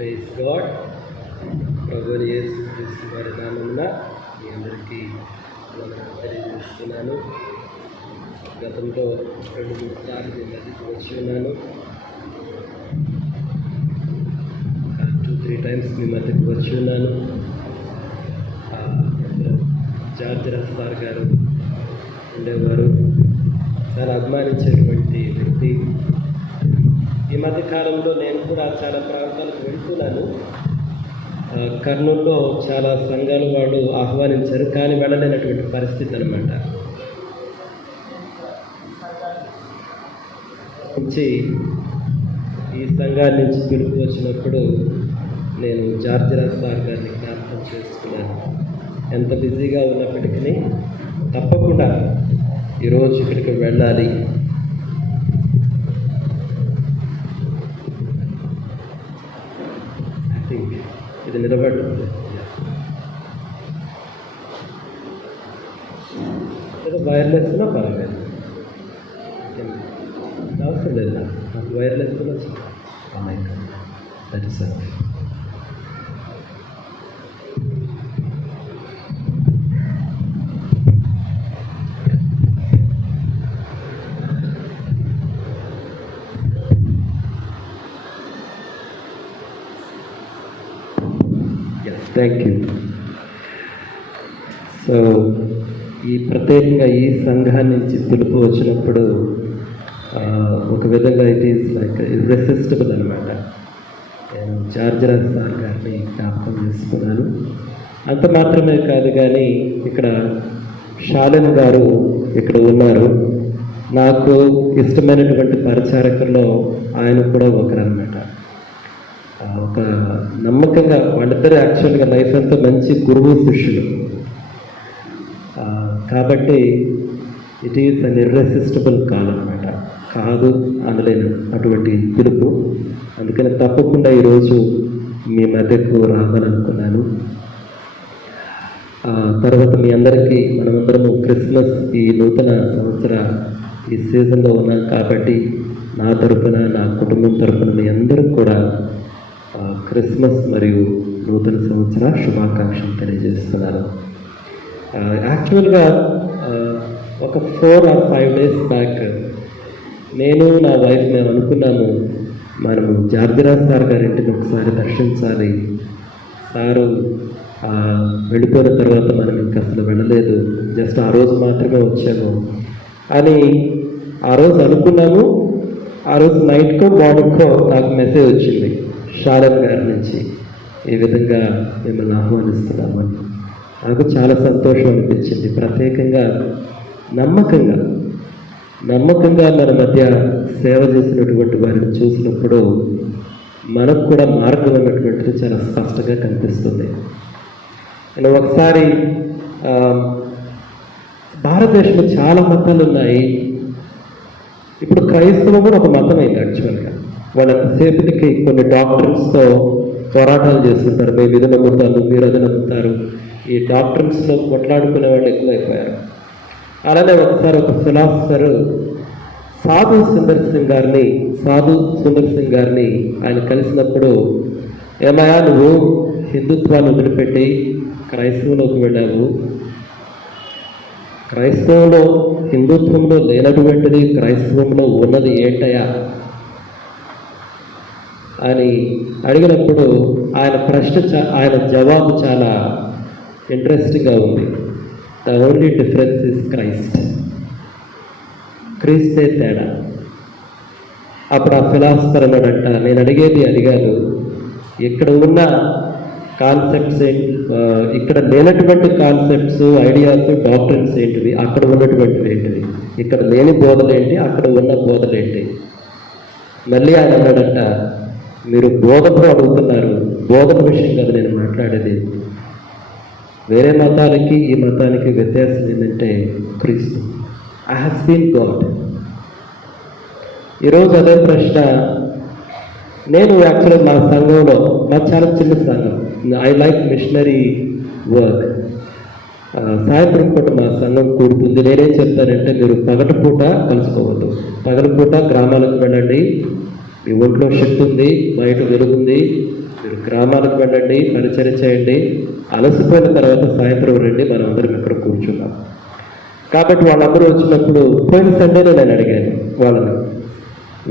Praise God. ప్రభువైన యేసుక్రీస్తు వారి నామమున మీ అందరికీ వందనాలు తెలియజేస్తున్నాను. గతంలో 2-3 సార్లు మీ మధ్యకి వచ్చి ఉన్నాను. 2-3 టైమ్స్ మీ మధ్యకి వచ్చి ఉన్నాను. జార్జ్ రస్తార్ గారు ఉండేవారు, చాలా అభిమానించేటువంటి వ్యక్తి. ఈ మధ్య కాలంలో నేను కూడా చాలా ప్రాంతాలకు వెళ్తున్నాను. కర్నూలులో చాలా సంఘాలు వాళ్ళు ఆహ్వానించారు, కానీ వెళ్ళలేనటువంటి పరిస్థితి అనమాట. నుంచి ఈ సంఘాల నుంచి పిలుపు వచ్చినప్పుడు నేను జార్జ్ రస్తార్ గారిని జ్ఞాపకం చేసుకున్నాను. ఎంత బిజీగా ఉన్నప్పటికీ తప్పకుండా ఈరోజు ఇక్కడికి వెళ్ళాలి. ఇది నిలబడుతుంది, ఏదో వైర్లెస్లో పర్వాలేదు, అవసరం లేదు నాకు వైర్లెస్లో that sir. Thank you. So ఈ ప్రత్యేకంగా ఈ సంఘాన్ని నుంచి పిలుపు వచ్చినప్పుడు ఒక విధంగా ఇట్ ఈస్ లైక్ ఇర్రెసిస్టబుల్ అనమాట. నేను జార్జ్ రస్తార్ గారిని జ్ఞాపకం చేసుకున్నాను. అంత మాత్రమే కాదు, కానీ ఇక్కడ షాలెన్ గారు ఇక్కడ ఉన్నారు. నాకు ఇష్టమైనటువంటి పరిచారకుల్లో ఆయన కూడా ఒకరనమాట. ఒక నమ్మకంగా వాళ్ళిద్దరు యాక్చువల్గా లైఫ్ అంతా మంచి గురువు శిష్యులు కాబట్టి it is an irresistible call అనమాట. కాదు అనలేను అటువంటి పిలుపు. అందుకని తప్పకుండా ఈరోజు మీ మధ్యకు రావాలనుకున్నాను. తర్వాత మీ అందరికీ మనమందరము క్రిస్మస్ ఈ నూతన సంవత్సర ఈ సీజన్లో ఉన్నాం కాబట్టి నా తరపున నా కుటుంబం తరపున మీ అందరూ కూడా క్రిస్మస్ మరియు నూతన సంవత్సర శుభాకాంక్షలు తెలియజేస్తున్నాను. యాక్చువల్గా ఒక 4 or 5 డేస్ బ్యాక్ నేను నా వైఫ్ మేము అనుకున్నాము, మనము జార్జ్ రస్తార్ గారింటిని ఒకసారి దర్శించాలి. సారు వెళ్ళిపోయిన తర్వాత మనం ఇంకా అసలు వెళ్ళలేదు, జస్ట్ ఆ రోజు మాత్రమే వచ్చాము అని ఆ రోజు అనుకున్నాము. ఆ రోజు నైట్కో మార్నింగ్కో నాకు మెసేజ్ వచ్చింది షాలెన్ గారి నుంచి, ఈ విధంగా మిమ్మల్ని ఆహ్వానిస్తున్నామని. నాకు చాలా సంతోషం అనిపించింది. ప్రత్యేకంగా నమ్మకంగా మన మధ్య సేవ చేసినటువంటి వారిని చూసినప్పుడు మనకు కూడా మార్గం అన్నటువంటిది చాలా స్పష్టంగా కనిపిస్తుంది. నేను ఒకసారి భారతదేశంలో చాలా మతాలు ఉన్నాయి. ఇప్పుడు క్రైస్తవం కూడా ఒక మతం అయింది. యాక్చువల్గా వాళ్ళ సేఫ్టీకి కొన్ని డాక్టర్స్తో పోరాటాలు చేస్తుంటారు. మేము ఇది నమ్ముతారు, మీరు అది నమ్ముతారు. ఈ డాక్టర్స్లో కొట్లాడుకునే వాళ్ళు ఎక్కువైపోయారు. అలానే ఒకసారి ఒక ఫిలాసఫర్ సాధు సుందర్ సింగ్ గారిని ఆయన కలిసినప్పుడు, ఏమయ్యా నువ్వు హిందుత్వాన్ని వదిలిపెట్టి క్రైస్తవంలోకి వెళ్ళావు, క్రైస్తవంలో హిందుత్వంలో లేనటువంటిది క్రైస్తవంలో ఉన్నది ఏంటయా అని అడిగినప్పుడు ఆయన జవాబు చాలా ఇంట్రెస్టింగ్గా ఉంది. ద ఓన్లీ డిఫరెన్స్ ఇస్ క్రీస్తే తేడా. అప్పుడు ఆ ఫిలాసఫర్ అన్నాడంట, నేను అడిగాను ఇక్కడ ఉన్న కాన్సెప్ట్స్ ఇక్కడ లేనటువంటి కాన్సెప్ట్స్, ఐడియాస్, డాక్టర్స్ ఏంటివి, అక్కడ ఉన్నటువంటివి ఏంటివి, ఇక్కడ లేని బోధలేంటి, అక్కడ ఉన్న బోధలేంటి. మళ్ళీ ఆయన అన్నాడంట, మీరు బోధనలో అడుగుతున్నారు, బోధన విషయం కాదు నేను మాట్లాడేది. వేరే మతాలకి ఈ మతానికి వ్యత్యాసం ఏంటంటే క్రీస్తు. I have seen God. ఈరోజు అదే ప్రశ్న. నేను యాక్చువల్గా మా సంఘంలో, మా చాలా చిన్న సంఘం, ఐ లైక్ మిషనరీ వర్క్. సాయంత్రం పూట మా సంఘం కూడుతుంది. నేనేం చెప్తానంటే, మీరు పగటిపూట కలుసుకోవద్దు, పగలపూట గ్రామాలకు వెళ్ళండి, మీ ఒంట్లో శక్తి ఉంది, బయట వెలుగుంది, మీరు గ్రామాలకు వెళ్ళండి, పరిచయం చేయండి, అలసిపోయిన తర్వాత సాయంత్రం రండి, మనం అందరం ఇక్కడ కూర్చున్నాం. కాబట్టి వాళ్ళందరూ వచ్చినప్పుడు పోయిన సండేనే నేను అడిగాను వాళ్ళని,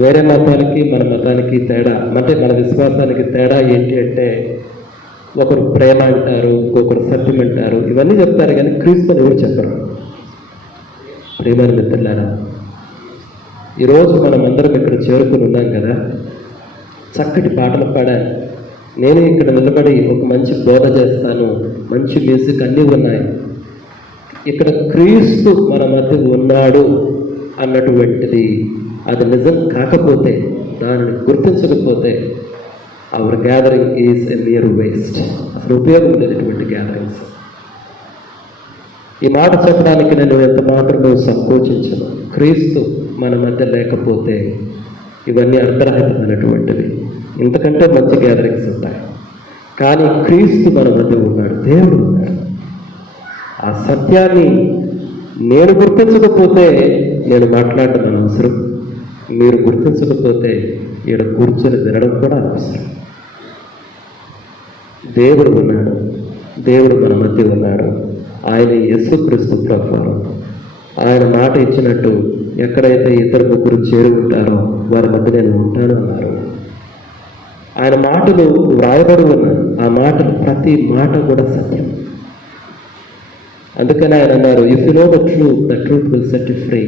వేరే మతాలకి మన మతానికి తేడా, అంటే మన విశ్వాసానికి తేడా ఏంటి అంటే, ఒకరు ప్రేమ అంటారు, ఇంకొకరు సత్యం అంటారు, ఇవన్నీ చెప్తారు కానీ క్రీస్తుని ఎవరు చెప్పరు. ప్రేమను మిత్రులారా, ఈరోజు మనం అందరం ఇక్కడ చేరుకుని ఉన్నాం కదా, చక్కటి పాటలు పాడాను, నేను ఇక్కడ నిలబడి ఒక మంచి బోధ చేస్తాను, మంచి మ్యూజిక్ అన్నీ ఉన్నాయి, ఇక్కడ క్రీస్తు మన మధ్య ఉన్నాడు అన్నటువంటిది అది నిజం కాకపోతే, దానిని గుర్తించకపోతే our gathering is a mere waste. అసలు ఉపయోగం లేనటువంటి గ్యాదరింగ్స్. ఈ మాట చెప్పడానికి నేను ఎంత మాత్రమో సంకోచించను. క్రీస్తు మన మధ్య లేకపోతే ఇవన్నీ అర్ధరహితమైనటువంటివి. ఇంతకంటే మంచి గ్యాదరింగ్స్ ఉంటాయి, కానీ క్రీస్తు మన మధ్య ఉన్నాడు, దేవుడు ఉన్నాడు. ఆ సత్యాన్ని నేను గుర్తించకపోతే నేను మాట్లాడటం అనవసరం, మీరు గుర్తించకపోతే ఈడ కూర్చొని వినడం కూడా అనవసరం. దేవుడు ఉన్నాడు, దేవుడు మన మధ్య ఉన్నాడు. ఆయన యేసుక్రీస్తు ప్రభువారు. ఆయన మాట ఇచ్చినట్టు ఎక్కడైతే ఇద్దరు ముగ్గురు చేరి ఉంటారో వారి మధ్య నేను ఉంటాను అన్నారు. ఆయన మాటలు వ్రాయబడి ఉన్నాయి, ఆ మాటలు ప్రతి మాట కూడా సత్యం. అందుకని ఆయన అన్నారు, if you know the truth will set you free.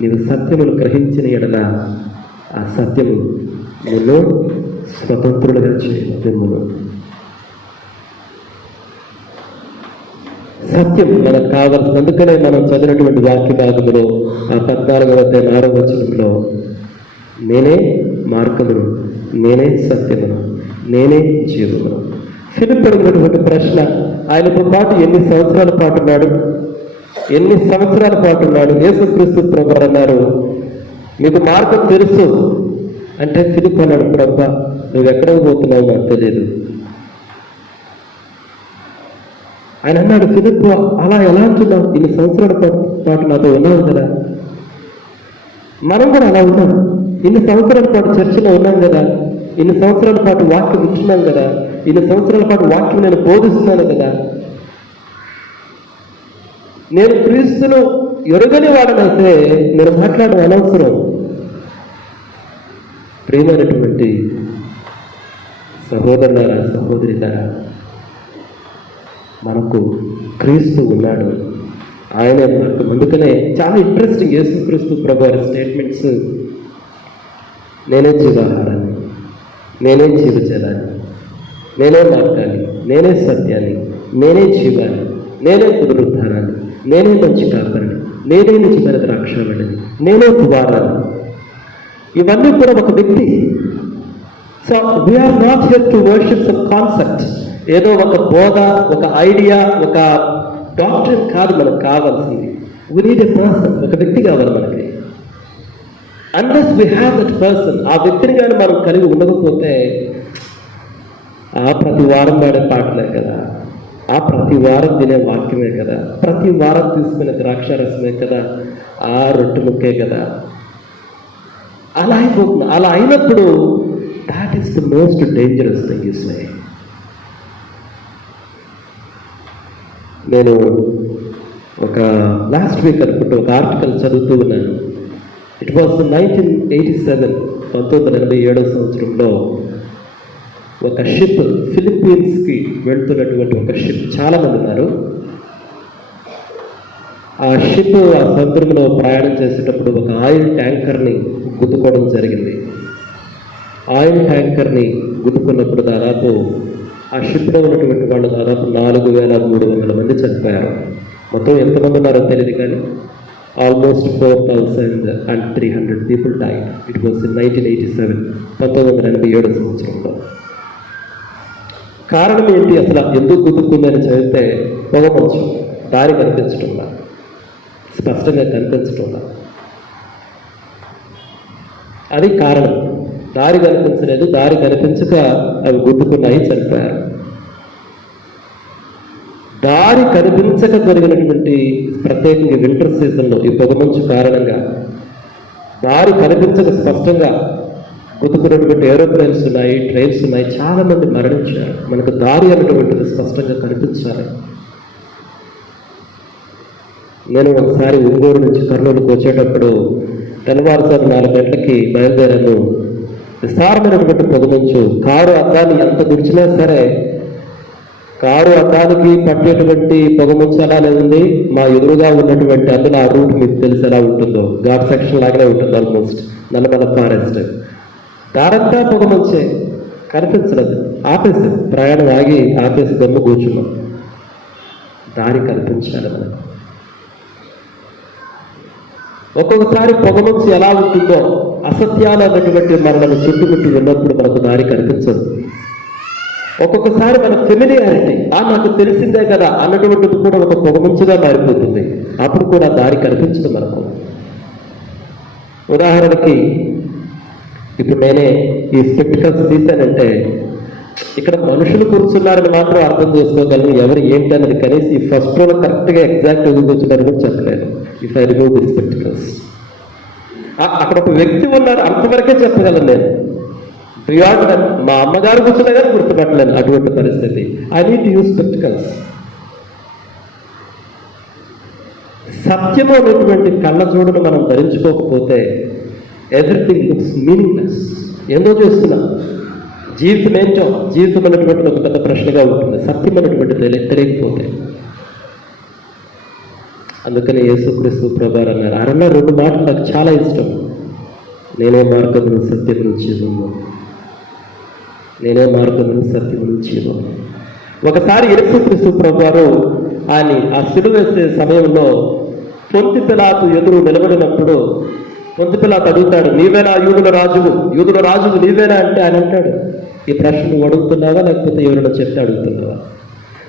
నీవు సత్యమును గ్రహించిన ఎడల ఆ సత్యము నిన్ను స్వతంత్రులుగా చేయను. సత్యం మనకు కావాల్సింది. అందుకనే మనం చదివినటువంటి వాక్య భాగంలో ఆ 14వ అధ్యాయం 6వ వచనంలో నేనే మార్గమును, నేనే సత్యమును, నేనే జీవమును. ఫిలిప్పు అడిగినటువంటి ప్రశ్న, ఆయనతో పాటు ఎన్ని సంవత్సరాల పాటు ఉన్నాడు? యేసుక్రీస్తు ప్రభువారు అన్నారు, మీకు మార్గం తెలుసు అంటే ఫిలిప్పు అన్నాడు, ప్రభా నువ్వు ఎక్కడికి పోతున్నావు నాకు తెలియదు. ఆయన అన్నాడు, ఫిలిప్పు అలా ఎలా అంటున్నావు? ఇన్ని సంవత్సరాల పాటు నాతో ఉన్నావు కదా. మనం కూడా అలా ఉన్నాం, ఇన్ని సంవత్సరాల పాటు చర్చలో ఉన్నాం కదా, ఇన్ని సంవత్సరాల పాటు వాక్యం వింటున్నాం కదా, ఇన్ని సంవత్సరాల పాటు వాక్యం నేను బోధిస్తున్నాను కదా. నేను క్రీస్తును ఎరుగని వాడనైతే నేను మాట్లాడడం అనవసరం. ప్రియమైనటువంటి సహోదరులారా, సహోదరులారా, మనకు క్రీస్తు ఉన్నాడు, ఆయనే మార్గం. అందుకనే చాలా ఇంట్రెస్టింగ్ యేసుక్రీస్తు ప్రభువారి స్టేట్మెంట్స్. నేనే జీవాహారాన్ని, నేనే జీవజలాన్ని, నేనే మార్గాన్ని, నేనే సత్యాన్ని, నేనే జీవాన్ని, నేనే పునరుద్ధానాన్ని, నేనే మంచి కాపరిని, నేనే నిజమైన ద్రాక్షావళిని, నేనే ద్వారాన్ని. ఇవన్నీ కూడా ఒక వ్యక్తి. So we are not here to worship some concept. ఏదో ఒక బోధ, ఒక ఐడియా, ఒక డాక్టరీన్ కాదు మనకు కావాల్సింది. వీ నీడ్ ఎ పర్సన్, ఒక వ్యక్తి కావాలి మనకి. Unless we have that person, ఆ వ్యక్తిని కానీ మనం కలిగి ఉండకపోతే ఆ ప్రతి వారం పాడే పాటలే కదా, ఆ ప్రతి వారం తినే వాక్యమే కదా, ప్రతి వారం తీసుకునే ద్రాక్షారసమే కదా, ఆ రొట్టె ముక్కే కదా, అలా అయిపోతుంది. అలా అయినప్పుడు that is the most dangerous thing you say. నేను ఒక లాస్ట్ వీక్ అనుకుంటే ఒక ఆర్టికల్ చదువుతూ ఉన్నాను. ఇట్ వాస్ 1987, 1987 సంవత్సరంలో ఒక షిప్, ఫిలిప్పీన్స్కి వెళ్తున్నటువంటి ఒక షిప్, చాలామంది ఉన్నారు. ఆ షిప్ ఆ సముద్రంలో ప్రయాణం చేసేటప్పుడు ఒక ఆయిల్ ట్యాంకర్ని గుద్దుకోవడం జరిగింది. ఆయిల్ ట్యాంకర్ని గుద్దుకున్నప్పుడు దాదాపు ఆ షిప్లో ఉన్నటువంటి వాళ్ళు దాదాపు 4,300 మంది చనిపోయారు. మొత్తం ఎంతమంది ఉన్నారో తెలియదు కానీ almost 4,300 people died. It was in 1987, 1987 సంవత్సరంలో. కారణం ఏంటి, అసలు ఎందుకు గుద్దుకుందని చదివితే పొగమంచు, దారి కనిపించడంలా, స్పష్టంగా కనిపించడంలా, అది కారణం. దారి కనిపించలేదు, దారి కనిపించక అవి గుద్దుకున్నాయి, చనిపోయారు. దారి కనిపించక జరిగినటువంటి, ప్రత్యేకంగా వింటర్ సీజన్లో ఈ పొగమంచు కారణంగా దారి కనిపించక స్పష్టంగా కుతుకున్నటువంటి ఏరోప్లేన్స్ ఉన్నాయి, ట్రైన్స్ ఉన్నాయి, చాలామంది మరణించారు. మనకు దారి అనేటువంటిది స్పష్టంగా కనిపించాలి. నేను ఒకసారి ఒంగోలు నుంచి కర్నూలుకు వచ్చేటప్పుడు తెల్లవారుసారి 4 గంటలకి బయలుదేరాను. విస్తారమైనటువంటి పొగమంచు, కారు అద్దాన్ని ఎంత గుడిచినా సరే కారు అద్దానికి పట్టేటువంటి పొగమంచు అలానే ఉంది. మా ఎదురుగా ఉన్నటువంటి అందులో ఆ రూట్ మీకు తెలిసి ఎలా ఉంటుందో, ఘాట్ సెక్షన్ లాగానే ఉంటుంది. ఆల్మోస్ట్ నల్లమల ఫారెస్ట్ దారంతా పొగమంచే, కనిపించలేదు. ఆపేసి ప్రయాణం ఆపేసి గమ్ము కూర్చున్నాం. దారి కల్పించాలి మనకు. ఒక్కొక్కసారి పొగమంచు ఎలా ఉంటుందో, అసత్యాలు అన్నటువంటి మనల్ని చుట్టుముట్టి ఉన్నప్పుడు మనకు దారి కనిపించదు. ఒక్కొక్కసారి మన ఫెమిలియారిటీ, నాకు తెలిసిందే కదా అన్నటువంటిది కూడా ఒక పొగమంచుగా మారిపోతుంది. అప్పుడు కూడా దారి కనిపించదు మనకు. ఉదాహరణకి ఇప్పుడు నేనే ఈ స్పెక్టికల్స్ తీశానంటే ఇక్కడ మనుషులు కూర్చున్నారని మాత్రం అర్థం చేసుకోగలను, ఎవరు ఏంటి అనేది. కనీసం ఈ ఫస్ట్ రోలో కరెక్ట్గా ఎగ్జాక్ట్ కూర్చున్నారని కూడా చెప్పలేను. If I remove the spectacles, అక్కడ ఒక వ్యక్తి ఉన్నారు అంతవరకే చెప్పగలను నేను. బియాండ్ దట్ మా అమ్మగారు కూర్చున్నా కానీ గుర్తుపట్టలేను అటువంటి పరిస్థితి. I need to use spectacles. సత్యము అనేటువంటి కళ్ళజోడును మనం ధరించుకోకపోతే ఎవ్రీథింగ్ లుక్స్ మీనింగ్లెస్. ఏందో చేస్తున్నాం, జీవితం ఏంటో, జీవితం అనేటువంటి ఒక పెద్ద ప్రశ్నగా ఉంటుంది సత్యం అనేటువంటిది తెలియకపోతే. అందుకని యేసుక్రీస్తు ప్రభువారు అన్నారు. 2 మాటలు నాకు చాలా ఇష్టం. నేనే మార్గమును సత్యమును జీవము, నేనే మార్గమును సత్యమును జీవము. ఒకసారి యేసుక్రీస్తు ప్రభువారు ఆయన ఆ సిలువ వేసే సమయంలో పొంతి పిలాతు ఎదురు నిలబడినప్పుడు పొంతి పిలాతు అడుగుతాడు, నీవేనా యూదుల రాజువు నీవేనా అంటే ఆయన అంటాడు, ఈ ప్రశ్న నువ్వు అడుగుతున్నావా లేకపోతే ఎవరైనా చెప్తే అడుగుతున్నావా?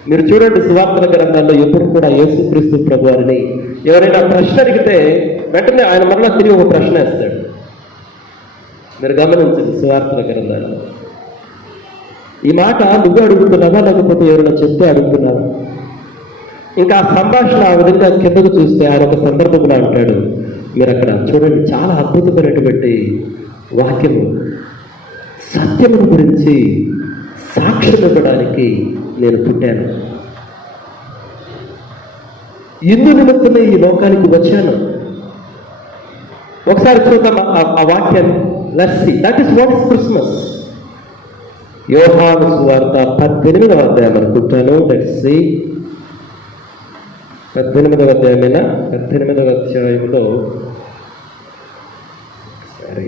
మీరు చూడండి, సువార్తల గ్రంథాల్లో ఎప్పుడు కూడా యేసుక్రీస్తు ప్రభువారిని ఎవరైనా ప్రశ్న అడిగితే వెంటనే ఆయన మరలా తిరిగి ఒక ప్రశ్న వేస్తాడు. మీరు గమనించండి సువార్తల గ్రంథాల్లో. ఈ మాట నువ్వు అడుగుతున్నావా లేకపోతే ఎవరైనా చెప్తే అడుగుతున్నావా? ఇంకా ఆ సంభాషణ ఆ విధంగా కిందకు చూస్తే ఆయన ఒక సందర్భంలో అంటాడు, మీరు అక్కడ చూడండి, చాలా అద్భుతమైనటువంటి వాక్యము, సత్యము గురించి సాక్ష్యం ఇవ్వడానికి నేను పుట్టాను, ఇందు నిమిత్తమే ఈ లోకానికి వచ్చాను. ఒకసారి చూద్దాం ఆ వాక్యాన్ని. Let's see that is what is Christmas. Yohanu సువార్త 18వ అధ్యాయం అనుకుంటాను. లెట్స్ సీ 18వ అధ్యాయమైనా 18వ అధ్యాయంలో సరే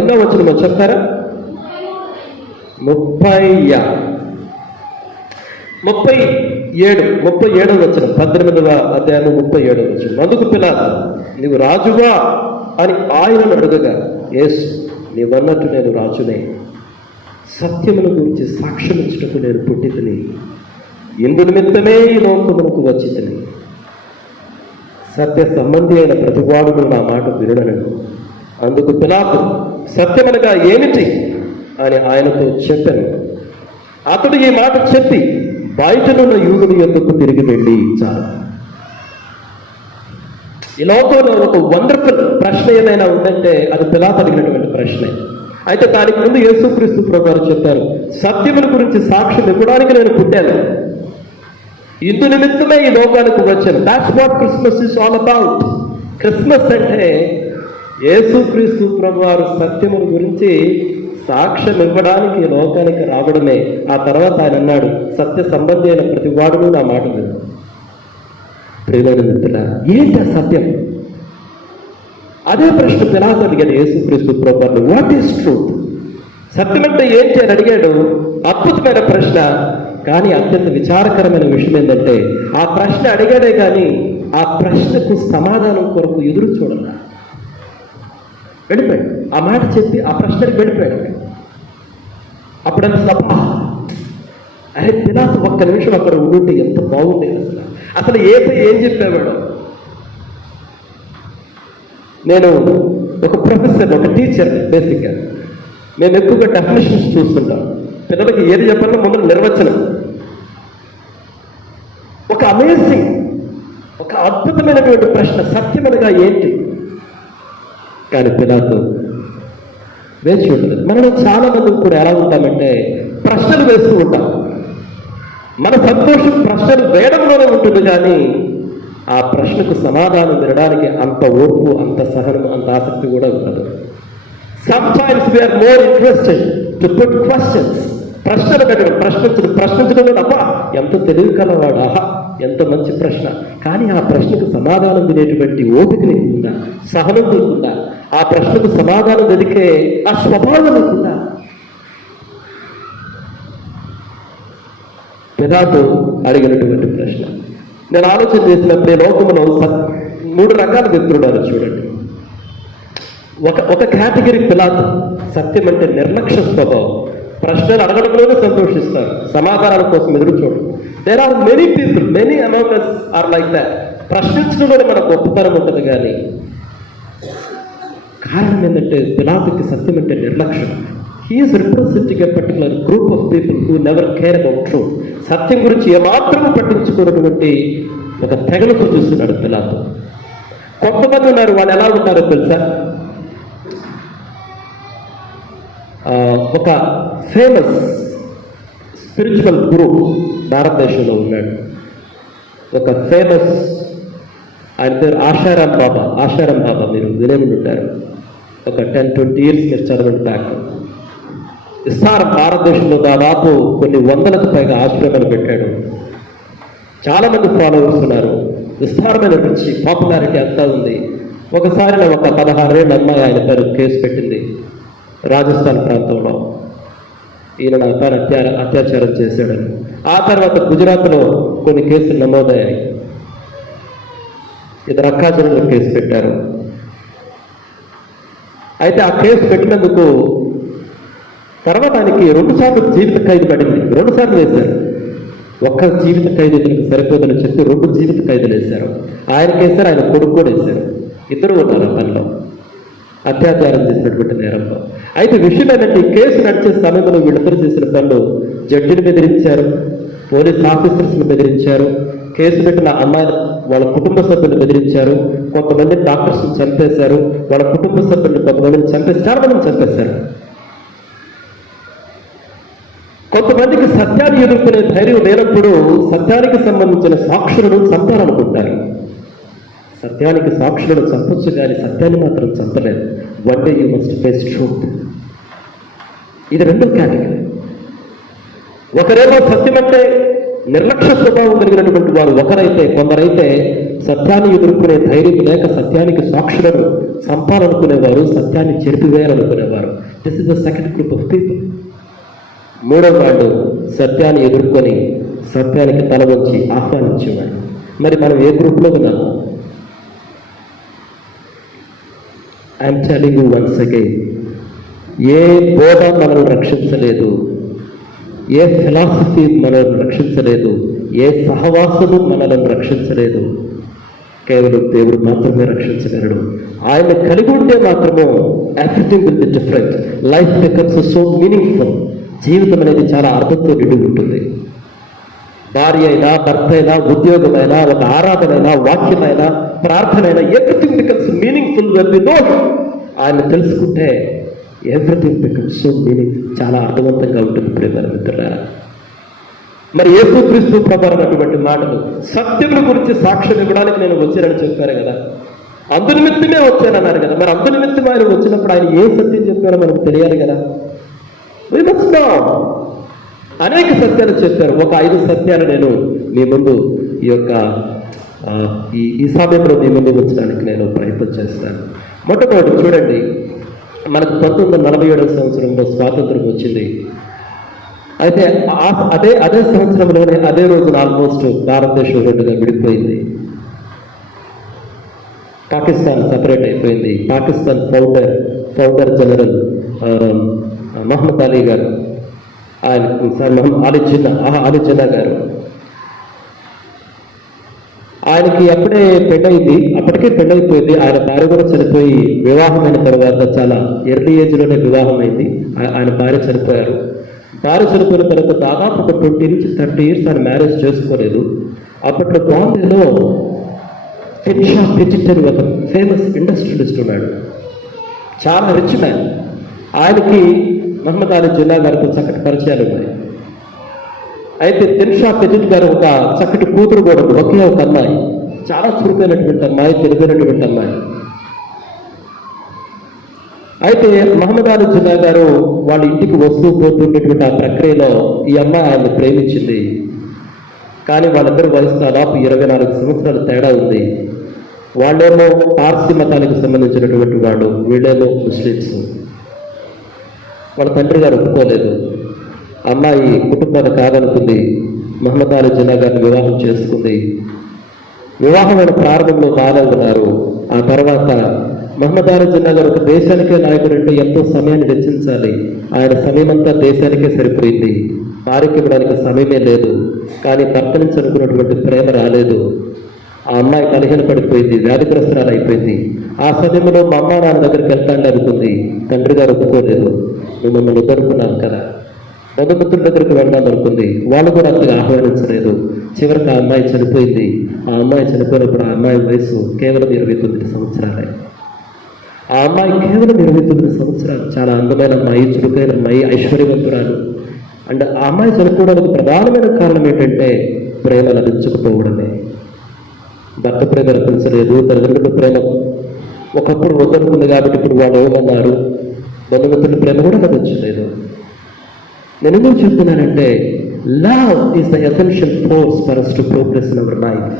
ఎన్నో వచ్చిన చెప్తారా? 37వ వచ్చిన 18వ అధ్యాయం 37వ వచ్చిన. అందుకు పిలాతు, నీవు రాజువా అని ఆయనను అడుగగా, యేసు, నీవన్నట్టు నేను రాజునే, సత్యముల గురించి సాక్ష్యం ఇచ్చుటకు నేను పుట్టితిని, ఇందు నిమిత్తమే ఈ లోకమునకు వచ్చితిని, సత్య సంబంధి అయిన ప్రతివాడును నా మాట వినుడనెను. అందుకు పిలాతు, సత్యమనగా ఏమిటి అని ఆయనతో చెప్పాను. అతడు ఈ మాట చెప్పి బయటనున్న యూదుని యొద్దకు తిరిగి వెళ్ళి చాలు. ఈ లోకంలో ఒక వండర్ఫుల్ ప్రశ్న ఏదైనా ఉందంటే అది పిలాతు అడిగినటువంటి ప్రశ్నే. అయితే దానికి ముందు యేసుక్రీస్తు ప్రభువారు చెప్పారు, సత్యముల గురించి సాక్ష్యం ఇవ్వడానికి నేను పుట్టాను, ఇందు నిమిత్తమే ఈ లోకానికి వచ్చాను. That's what Christmas is all about. Christmas అంటే యేసుక్రీస్తు ప్రభువారు సత్యముల గురించి సాక్ష్యం ఇవ్వడానికి ఈ లోకానికి రావడమే. ఆ తర్వాత ఆయన అన్నాడు, సత్య సంబంధి అయిన ప్రతి వాడును నా మాట విను. ప్రియమైన మిత్రుడా, ఏంటి ఆ సత్యం? అదే ప్రశ్న పిలాతు అడిగాడు యేసుక్రీస్తు ప్రభువారు, వాట్ ఈస్ ట్రూత్? సత్యం అంటే ఏంటి అని అడిగాడు. అద్భుతమైన ప్రశ్న. కానీ అత్యంత విచారకరమైన విషయం ఏంటంటే ఆ ప్రశ్న అడిగాడే కానీ ఆ ప్రశ్నకు సమాధానం కొరకు ఎదురు చూడాలి. వెళ్ళిపోయాడు. ఆ మాట చెప్పి ఆ ప్రశ్నకి వెళ్ళిపోయాడు. అప్పుడంత సభ, అరే పిలాతు ఒక్క నిమిషం అక్కడ ఉండుంటే ఎంత బాగుంది. అసలు ఏం చెప్పేవాడు? నేను ఒక ప్రొఫెసర్, ఒక టీచర్. బేసిక్గా మేము ఎక్కువగా డెఫినేషన్స్ చూస్తుంటాం. పిల్లలకి ఏది చెప్పాలో ముందు నిర్వచనం. ఒక అమేజింగ్, ఒక అద్భుతమైనటువంటి ప్రశ్న, సత్యమనగా ఏంటి? కానీ పిలాతు వేచి ఉండలేదు. మనలో చాలా మంది కూడా ఎలా ఉంటామంటే ప్రశ్నలు వేస్తూ ఉంటాం. మన సంతోషం ప్రశ్నలు వేయడంలోనే ఉంటుంది, కానీ ఆ ప్రశ్నకు సమాధానం వినడానికి అంత ఓర్పు, అంత సహనం, అంత ఆసక్తి కూడా ఉండదు. Sometimes we are more interested to put questions. ప్రశ్నలు పెట్టడం, ప్రశ్నించడం అబ్బా ఎంత తెలివి కలవాడు, ఆహా ఎంత మంచి ప్రశ్న. కానీ ఆ ప్రశ్నకు సమాధానం వినేటువంటి ఓపిక నీకుందా, సహనం నీకుందా, ఆ ప్రశ్నకు సమాధానం వెతికే ఆ స్వభావం నీకుందా? పిలాతు అడిగినటువంటి ప్రశ్న నేను ఆలోచన చేసినప్పుడు లోకంలో 3 రకాల వ్యక్తులు ఉన్నారు చూడండి. ఒక కేటగిరీ పిలాతు, సత్యం అంటే నిర్లక్ష్య స్వభావం, ప్రశ్నలు అడగడంలోనే సంతోషిస్తారు, సమాధానాల కోసం ఎదురు చూడరు. There are many people, many amount are like that. ప్రశ్నించడంలోనే మనకు గొప్పతనం ఉంటుంది, కానీ కారణం ఏంటంటే పిలాతుకి సత్యం అంటే నిర్లక్ష్యం. He is representing a particular group of people who never care about truth. సత్యం గురించి ఏమాత్రము పట్టించుకున్నటువంటి ఒక తెగలకు చూస్తున్నాడు పిలాతు. కొంతమంది ఉన్నారు, వాళ్ళు ఎలా ఉంటారో తెలుసా? ఒక ఫేమస్ స్పిరిచువల్ గురు భారతదేశంలో ఉన్నాడు. ఒక ఫేమస్, ఆయన పేరు ఆశారాం బాబా. మీరు వినే ఉంటారు. ఒక 10-20 years మీరు చదవండి బ్యాక్. విస్తారం భారతదేశంలో దాదాపు కొన్ని 100లకు పైగా ఆశ్రమాలు పెట్టాడు. చాలామంది ఫాలోవర్స్ ఉన్నారు. విస్తారమైన రుచి, పాపులారిటీ అంతా ఉంది. ఒకసారి ఒక 16 ఏళ్ళ అమ్మాయి ఆయన పేరు కేసు పెట్టింది రాజస్థాన్ ప్రాంతంలో. ఈయన నా పైన అత్యాచారం చేశాడని. ఆ తర్వాత గుజరాత్లో కొన్ని కేసులు నమోదయ్యాయి. 2 అక్కాచెల్లెలు కేసు పెట్టారు. అయితే ఆ కేసు పెట్టినందుకు తర్వాత ఆయనకి 2 సార్లు జీవిత ఖైదు పడింది. 2 సార్లు వేశారు. ఒక్క జీవిత ఖైదు ఇతనికి సరిపోదని చెప్పి 2 జీవిత ఖైదులు వేశారు. ఆయనకి వేశారు, ఆయన కొడుకు కూడా వేశారు. 2 ఉన్నారు పనిలో, అత్యాచారం చేసినటువంటి నేరంలో. అయితే విషయం ఏంటంటే ఈ కేసు నడిచే సమయంలో వీళ్ళిద్దరు చేసిన పనులు జడ్జిని బెదిరించారు, పోలీస్ ఆఫీసర్స్ని బెదిరించారు, కేసు పెట్టిన అమ్మాయిలు వాళ్ళ కుటుంబ సభ్యులను బెదిరించారు, కొంతమంది డాక్టర్స్ని చంపేశారు, వాళ్ళ కుటుంబ సభ్యులను కొంతమందిని చంపేసి చాలా మందిని చంపేశారు. కొంతమందికి సత్యాన్ని ఎదుర్కొనే ధైర్యం లేనప్పుడు సత్యానికి సంబంధించిన సాక్షులను చంపాలనుకుంటారు. సత్యానికి సాక్షులను చంపొచ్చు, కానీ సత్యాన్ని మాత్రం చంపలేదు. One day you must face truth. ఇది 2వ కేటగిరీ. ఒకరేమో సత్యం అంటే నిర్లక్ష్య స్వభావం కలిగినటువంటి వారు ఒకరైతే, కొందరైతే సత్యాన్ని ఎదుర్కొనే ధైర్యం లేక సత్యానికి సాక్షులను చంపాలనుకునేవారు, సత్యాన్ని చెరిపివేయాలనుకునేవారు. This is the second group of people. 3వ వాడు సత్యాన్ని ఎదుర్కొని సత్యానికి తల వంచి ఆహ్వానించేవాడు. మరి మనం ఏ గ్రూప్లో ఉన్నాము? I'm telling you once again, ఏ బోధ మనల్ని రక్షించలేదు, ఏ ఫిలాసఫీ మనల్ని రక్షించలేదు, ఏ సహవాసము మనల్ని రక్షించలేదు. కేవలం దేవుడు మాత్రమే రక్షించగలడు. ఆయన కలిగి ఉంటే మాత్రము everything will be different. Life becomes so meaningful. జీవితం అనేది చాలా అర్థంతో నిండి ఉంటుంది. భార్య అయినా, భర్త అయినా, ఉద్యోగమైనా, ఒక ఆరాధనైనా, వాక్యమైనా, ప్రార్థనైనా, everything becomes meaningful when we know him. ఆయన తెలుసుకుంటే ఎవ్రీథింగ్ బికమ్స్ సో మీనింగ్ఫుల్. చాలా అర్థవంతంగా ఉంటుంది ప్రియమైన మిత్రులారా. మరి యేసుక్రీస్తు ప్రభువు అన్నటువంటి మాటలు, సత్యముల గురించి సాక్ష్యం ఇవ్వడానికి నేను వచ్చానని చెప్పారు కదా, అందునిమిత్తమే వచ్చానన్నారు కదా. మరి అందునిమిత్తం ఆయన వచ్చినప్పుడు ఆయన ఏ సత్యం చెప్పారో మనకు తెలియాలి కదా. We must know. అనేక సత్యాలు చెప్పారు. ఒక 5 సత్యాలు నేను మీ ముందు ఈ సమయంలో మీ ముందు వచ్చడానికి నేను ప్రయత్నం చేస్తాను. మొట్టమొదటి చూడండి, మనకు 1947 సంవత్సరంలో స్వాతంత్రం వచ్చింది. అయితే అదే సంవత్సరంలోనే, అదే రోజున ఆల్మోస్ట్ భారతదేశం 2గా విడిపోయింది. పాకిస్తాన్ సపరేట్ అయిపోయింది. పాకిస్తాన్ ఫౌండర్ జనరల్ మహమ్మద్ అలీ గారు, అలీ జిన్నా గారు, ఆయనకి అప్పుడే అప్పటికే పెళ్ళైపోయింది. ఆయన భార్య కూడా చనిపోయి, వివాహమైన తర్వాత చాలా ఎర్లీ ఏజ్లోనే వివాహం అయింది. ఆయన భార్య చనిపోయారు. భార్య చనిపోయిన తర్వాత దాదాపు ఒక 20 నుంచి 30 years ఆయన మ్యారేజ్ చేసుకోలేదు. అప్పట్లో బాంబేలో డిజిటల్ ఒక ఫేమస్ ఇండస్ట్రియలిస్ట్ ఉన్నాడు. చాలా రిచ్ మ్యాన్. ఆయనకి మహమ్మద్ అలీ జిన్నా గారితో చక్కటి పరిచయాలు ఉన్నాయి. అయితే తిన్షా పెజిట్ గారు ఒక చక్కటి కూతురు కూడా, ఒకే ఒక అమ్మాయి, చాలా చురుకైనటువంటి అమ్మాయి, తెలివైనటువంటి అమ్మాయి. అయితే మహమ్మద్ అలీ జిన్నా గారు వాళ్ళ ఇంటికి వస్తూ పోతుండేటువంటి ఆ ప్రక్రియలో ఈ అమ్మాయి ఆయన్ని ప్రేమించింది. కానీ వాళ్ళిద్దరు వయసు దాదాపు 24 సంవత్సరాల తేడా ఉంది. వాళ్ళేమో పార్సీ మతానికి సంబంధించినటువంటి వాళ్ళు, వీళ్ళేమో ముస్లిమ్స్. వాళ్ళ తండ్రి గారు ఒప్పుకోలేదు. అమ్మాయి కుటుంబాన్ని కాదనుకుంది. మహమ్మద్ అలీ జిన్నా గారిని వివాహం చేసుకుంది. వివాహమైన ప్రారంభంలో బాగా ఉన్నారు. ఆ తర్వాత మహమ్మద్ అలీ జిన్నా గారు ఒక దేశానికే నాయకుడు అంటే ఎంతో సమయాన్ని వెచ్చించాలి. ఆయన సమయం అంతా దేశానికే సరిపోయింది. భార్యకి ఇవ్వడానికి సమయమే లేదు. కానీ భర్త నుంచి అనుకున్నటువంటి ప్రేమ రాలేదు. ఆ అమ్మాయి బలహీన పడిపోయింది, వ్యాధిగ్రస్తురాలు అయిపోయింది. ఆ సమయంలో మా అమ్మ నాన్న దగ్గరికి వెళ్తాండి అనుకుంది. తండ్రి గారు ఒప్పుకోలేదు. నువ్వు మమ్మల్ని వద్దనుకున్నావు కదా. బంధుమిత్రుల దగ్గరికి వెళ్దాం అనుకుంది. వాళ్ళు కూడా అంతగా ఆహ్వానించలేదు. చివరికి ఆ అమ్మాయి చనిపోయింది. ఆ అమ్మాయి చనిపోయినప్పుడు ఆ అమ్మాయి వయసు కేవలం 29 సంవత్సరాలే. ఆ అమ్మాయి కేవలం 29 సంవత్సరాలు. చాలా అందమైన అమ్మాయి, చురుకైన అమ్మాయి, ఐశ్వర్యవంతురాలు. అండ్ ఆ అమ్మాయి చనిపోవడానికి ప్రధానమైన కారణం ఏంటంటే ప్రేమ లభించకపోవడమే. భర్త ప్రేమ లభించలేదు, తల్లిదండ్రుల ప్రేమ ఒకప్పుడు వద్దనుకుంది కాబట్టి ఇప్పుడు వాళ్ళు ఏమన్నారు, బంధుమిత్రుల ప్రేమ కూడా లభించలేదు. నేను ఎందుకు చెప్తున్నానంటే love is the essential force for us to progress in our life.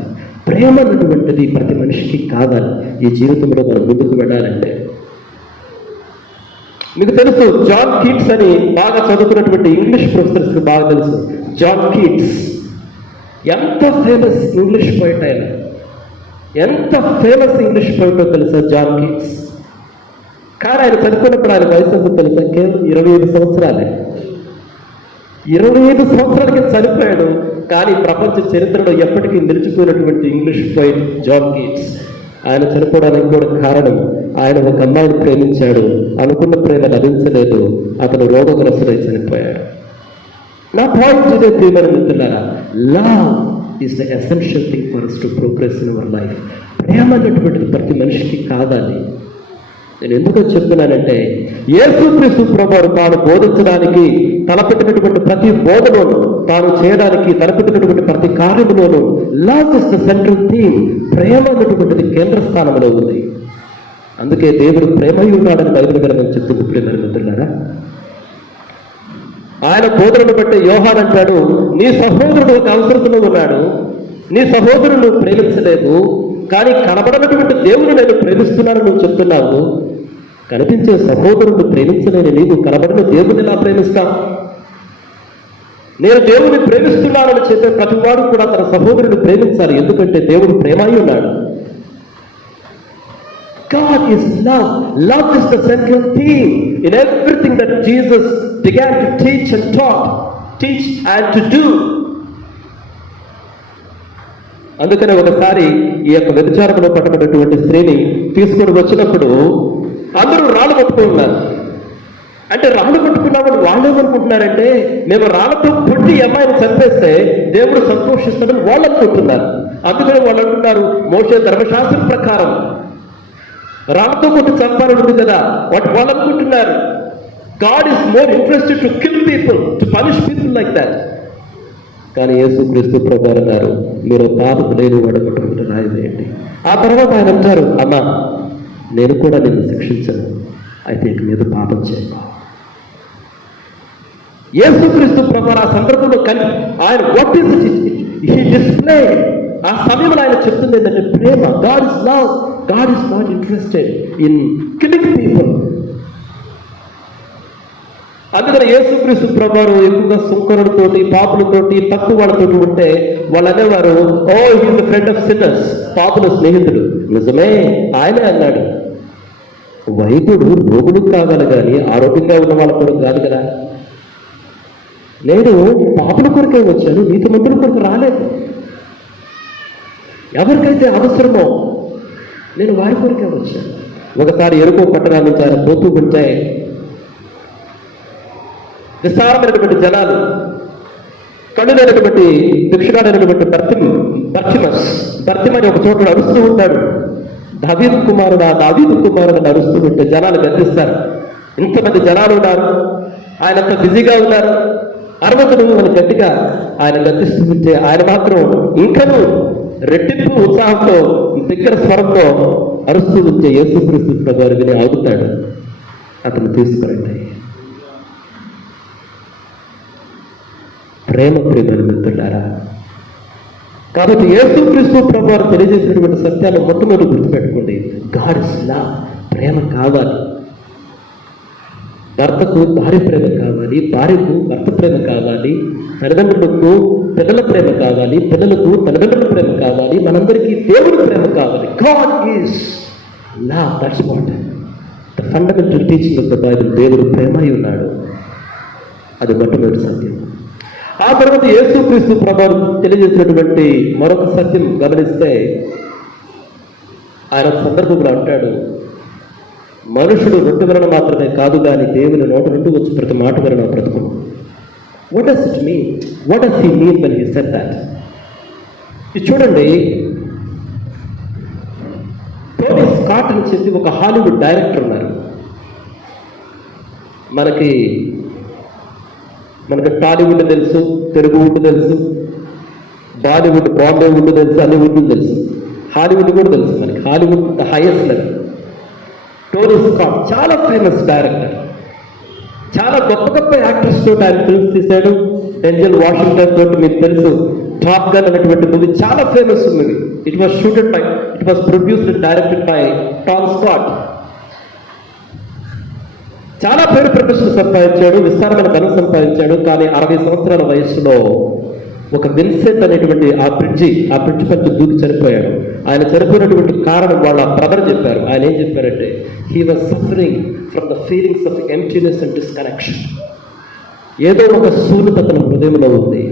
ప్రేమ అన్నటువంటిది ప్రతి మనిషికి కావాలి ఈ జీవితంలో మనం ముందుకు వెళ్ళాలంటే. మీకు తెలుసు, జాన్ కీట్స్ అని బాగా చదువుకున్నటువంటి ఇంగ్లీష్ ప్రొఫెసర్స్కి బాగా తెలుసు. జాన్ కీట్స్ ఎంత ఫేమస్ ఇంగ్లీష్ పోయిట్ ఆయన, ఎంత ఫేమస్ ఇంగ్లీష్ పోయిటో తెలుసా జాన్ కీట్స్. కానీ ఆయన చనిపోయినప్పుడు ఆయన వయసు ఎంత తెలుసా? కేవలం 25 సంవత్సరాలే. 25 సంవత్సరాలకి చనిపోయాడు. కానీ ప్రపంచ చరిత్రలో ఎప్పటికీ నిలిచిపోయినటువంటి ఇంగ్లీష్ పోయిట్ జాన్ కీట్స్. ఆయన చనిపోవడానికి కూడా కారణం, ఆయన ఒక అమ్మాయిని ప్రేమించాడు. అనుకున్న ప్రేమ లభించలేదు. అతను రోగగ్రస్తుడై చనిపోయాడు. నా పాయింట్ ఇదే ప్రియమైన మిత్రులారా, love is the essential thing for us to progress in our life. ప్రేమ అనేటువంటిది ప్రతి మనిషికి కావాలి. నేను ఎందుకో చెప్తున్నానంటే యేసుక్రీస్తు ప్రభువు తాను బోధించడానికి తలపెట్టినటువంటి ప్రతి బోధలోను, తాను చేయడానికి తలపెట్టినటువంటి ప్రతి కార్యములోనూ love is the central theme. ప్రేమ అన్నటువంటిది కేంద్ర స్థానంలో ఉంది. అందుకే దేవుడు ప్రేమయున్నాడని బైబిల్ గ్రంథం చెప్తుంది. ప్రేమ మిత్రులారా, ఆయన బోధనను బట్టి యోహాన్ అంటాడు, నీ సహోదరుడు ఒక అవసరతలో ఉన్నాడు, నీ సహోదరుడు నువ్వు ప్రేమించలేదు, కానీ కనబడనటువంటి దేవుని నేను ప్రేమిస్తున్నాను నువ్వు చెప్తున్నావు. కనిపించే సహోదరుడు ప్రేమించలేని నీవు కనబడిన దేవుని ఎలా ప్రేమిస్తావు? నేను దేవుని ప్రేమిస్తున్నానని చెప్పే ప్రతివాడు కూడా తన సహోదరుని ప్రేమించాలి. ఎందుకంటే దేవుడు ప్రేమై ఉన్నాడు. God is love. Love is the central theme in everything that Jesus began to teach and taught, teach and to do. అందుకనే ఒకసారి ఈ యొక్క వ్యభిచారంలో పట్టబడినటువంటి స్త్రీని తీసుకొని వచ్చినప్పుడు అందరూ రాళ్ళు పట్టుకున్నారు. అంటే రాళ్ళు పట్టుకున్నప్పుడు వాళ్ళు ఏమనుకుంటున్నారంటే, మేము రాళ్ళతో కొట్టి అమ్మాయిని చంపేస్తే దేవుడు సంతోషిస్తాడని వాళ్ళు అనుకుంటున్నారు. అందుకని వాళ్ళు అంటున్నారు, మోషే ధర్మశాస్త్రం ప్రకారం రాళ్ళతో కొట్టి చంపాలని కదా వాటి వాళ్ళు అనుకుంటున్నారు. God is more interested to kill people, to punish people like that. కానీ యేసుక్రీస్తు ప్రభువు గారు, మీరు పాపం లేని వాడు పట్టుకుంటే రాయి వేయండి. ఆ తర్వాత ఆయన అంటారు, అమ్మా నేను కూడా నిన్ను శిక్షించను, అయితే ఇక మీద పాపం చేయను. యేసుక్రీస్తు ప్రభువు ఆ సందర్భంలో ఆయన వాట్ ఈస్ హి డిస్ప్లే. ఆ సమయంలో ఆయన చెప్తుంది ఏంటంటే ప్రేమ. God is love. God is not interested in killing people. అందుకని యేసుక్రీస్తు ప్రభువు ఎక్కువగా సుంకరులతోటి, పాపులతోటి, తక్కువ వాళ్ళతోటి ఉంటే వాళ్ళు అనేవారు, oh he's the friend of sinners, పాపుల స్నేహితుడు. నిజమే, ఆయనే అన్నాడు, వైద్యుడు రోగులు కావాలి కానీ ఆరోగ్యంగా ఉన్న వాళ్ళ కొరకు కాదు కదా. నేను పాపుల కొరకే వచ్చాను, నీతిమంతుల కొరకు రాలేదు. ఎవరికైతే అవసరమో నేను వారి కొరకే వచ్చాను. ఒకసారి ఎరుకో పట్టణాల నుంచి ఆయన పోతూ ఉంటే విస్తారమైనటువంటి జనాలు, కళ్ళునైనటువంటి భిక్షగాడైనటువంటి బర్తిమని ఒక చోట అరుస్తూ ఉంటాడు. దావీదు కుమారుడు అరుస్తూ ఉంటే జనాలు గద్దిస్తారు. ఇంతమంది జనాలు ఉన్నారు, ఆయన అంత బిజీగా ఉన్నారు, అరవతను అని గట్టిగా ఆయన గద్దిస్తూ ఉంటే ఆయన మాత్రం ఇంకనూ రెట్టింపు ఉత్సాహంతో దగ్గర స్వరంతో అరుస్తూ ఉంటే యేసుక్రీస్తు ప్రభువారు విని ఆగుతాడు. అతను తీసుకురండి. ప్రేమని మిత్రులారా, కాబట్టి యేసుక్రీస్తు ప్రభువారు తెలియజేసినటువంటి సత్యాలు మొట్టమొదటి గుర్తుపెట్టుకోండి. God is love. ప్రేమ కావాలి. భర్తకు భార్య ప్రేమ కావాలి, భార్యకు భర్త ప్రేమ కావాలి, తల్లిదండ్రులకు పిల్లల ప్రేమ కావాలి, పిల్లలకు తల్లిదండ్రుల ప్రేమ కావాలి, మనందరికీ దేవుడి ప్రేమ కావాలి. God is love. That's what the fundamental teaching of the Bible. దేవుడు ప్రేమ అయి ఉన్నాడు. అది మొట్టమొదటి సత్యం. ఆ తర్వాత యేసుక్రీస్తు ప్రభువు తెలియజేసినటువంటి మరొక సత్యం గమనిస్తే ఆయన సందర్భంలో అంటాడు, మనుషుడు రొట్టె వలన మాత్రమే కాదు కానీ దేవుని నోటి నుండి వచ్చి ప్రతి మాట వలన బ్రతుకును. What does it mean? What does he mean when he said that? ఇది చూడండి, టోనీ స్కాట్ అని చెప్పి ఒక హాలీవుడ్ డైరెక్టర్ ఉన్నారు. మనకి టాలీవుడ్ తెలుసు, తెలుగువుడ్ తెలుసు, బాలీవుడ్, బాంబేవుడ్ తెలుసు, అలీవుడ్ తెలుసు, హాలీవుడ్ కూడా తెలుసు మనకి. Hollywood the highest level. Tony Scott చాలా ఫేమస్ డైరెక్టర్. చాలా గొప్ప గొప్ప యాక్టర్స్ తోటి ఆయన ఫిల్మ్స్ తీశాడు. డెంజల్ వాషింగ్టన్ తోటి మీకు తెలుసు టాప్ గన్ అనేటువంటి మూవీ చాలా famous movie. It was produced and directed by Tom Scott. చాలా పేరు ప్రతిష్టలు సంపాదించాడు, విస్తారమైన ధనం సంపాదించాడు. కానీ 60 సంవత్సరాల వయసులో ఒక విన్సెంట్ అనేటువంటి ఆ బ్రిడ్జి పైకి దూకి చనిపోయాడు. ఆయన చనిపోయినటువంటి కారణం వాళ్ళ బ్రదర్ చెప్పారు. ఆయన ఏం చెప్పారంటే, he was suffering from the feelings of emptiness and disconnection. ఏదో ఒక శూన్యత తన హృదయంలో ఉంది,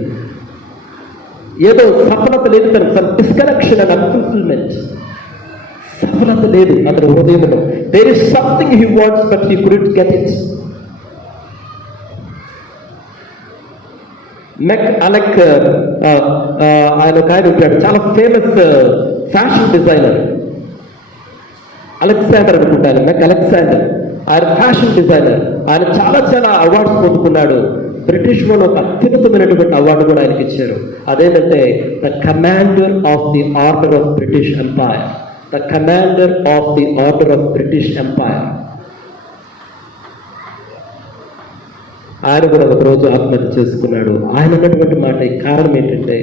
ఏదో సఫలత లేదు తనకు, సమ్ డిస్కనెక్షన్ అండ్ అన్ఫుల్ఫిల్మెంట్. సఫలత లేదు అతని హృదయంలో. There is something he wants but he couldn't get it. Alec ఆయన ఒక ఆయన ఉంటాడు, చాలా ఫేమస్ ఫ్యాషన్ డిజైనర్. అలెగ్జాండర్ అనుకుంటాను, అలెగ్జాండర్. ఆయన ఫ్యాషన్ డిజైనర్. ఆయన చాలా చాలా అవార్డ్స్ పొందుకున్నాడు. బ్రిటిష్ వాళ్ళు ఒక అత్యున్నతమైనటువంటి అవార్డు కూడా ఆయనకి ఇచ్చారు. అదేంటంటే the commander of the order of British empire. The commander of the order of British empire. ఆయన కూడా ఒకరోజు ఆత్మహత్య చేసుకున్నాడు. ఆయన ఉన్నటువంటి మాట కారణం ఏంటంటే,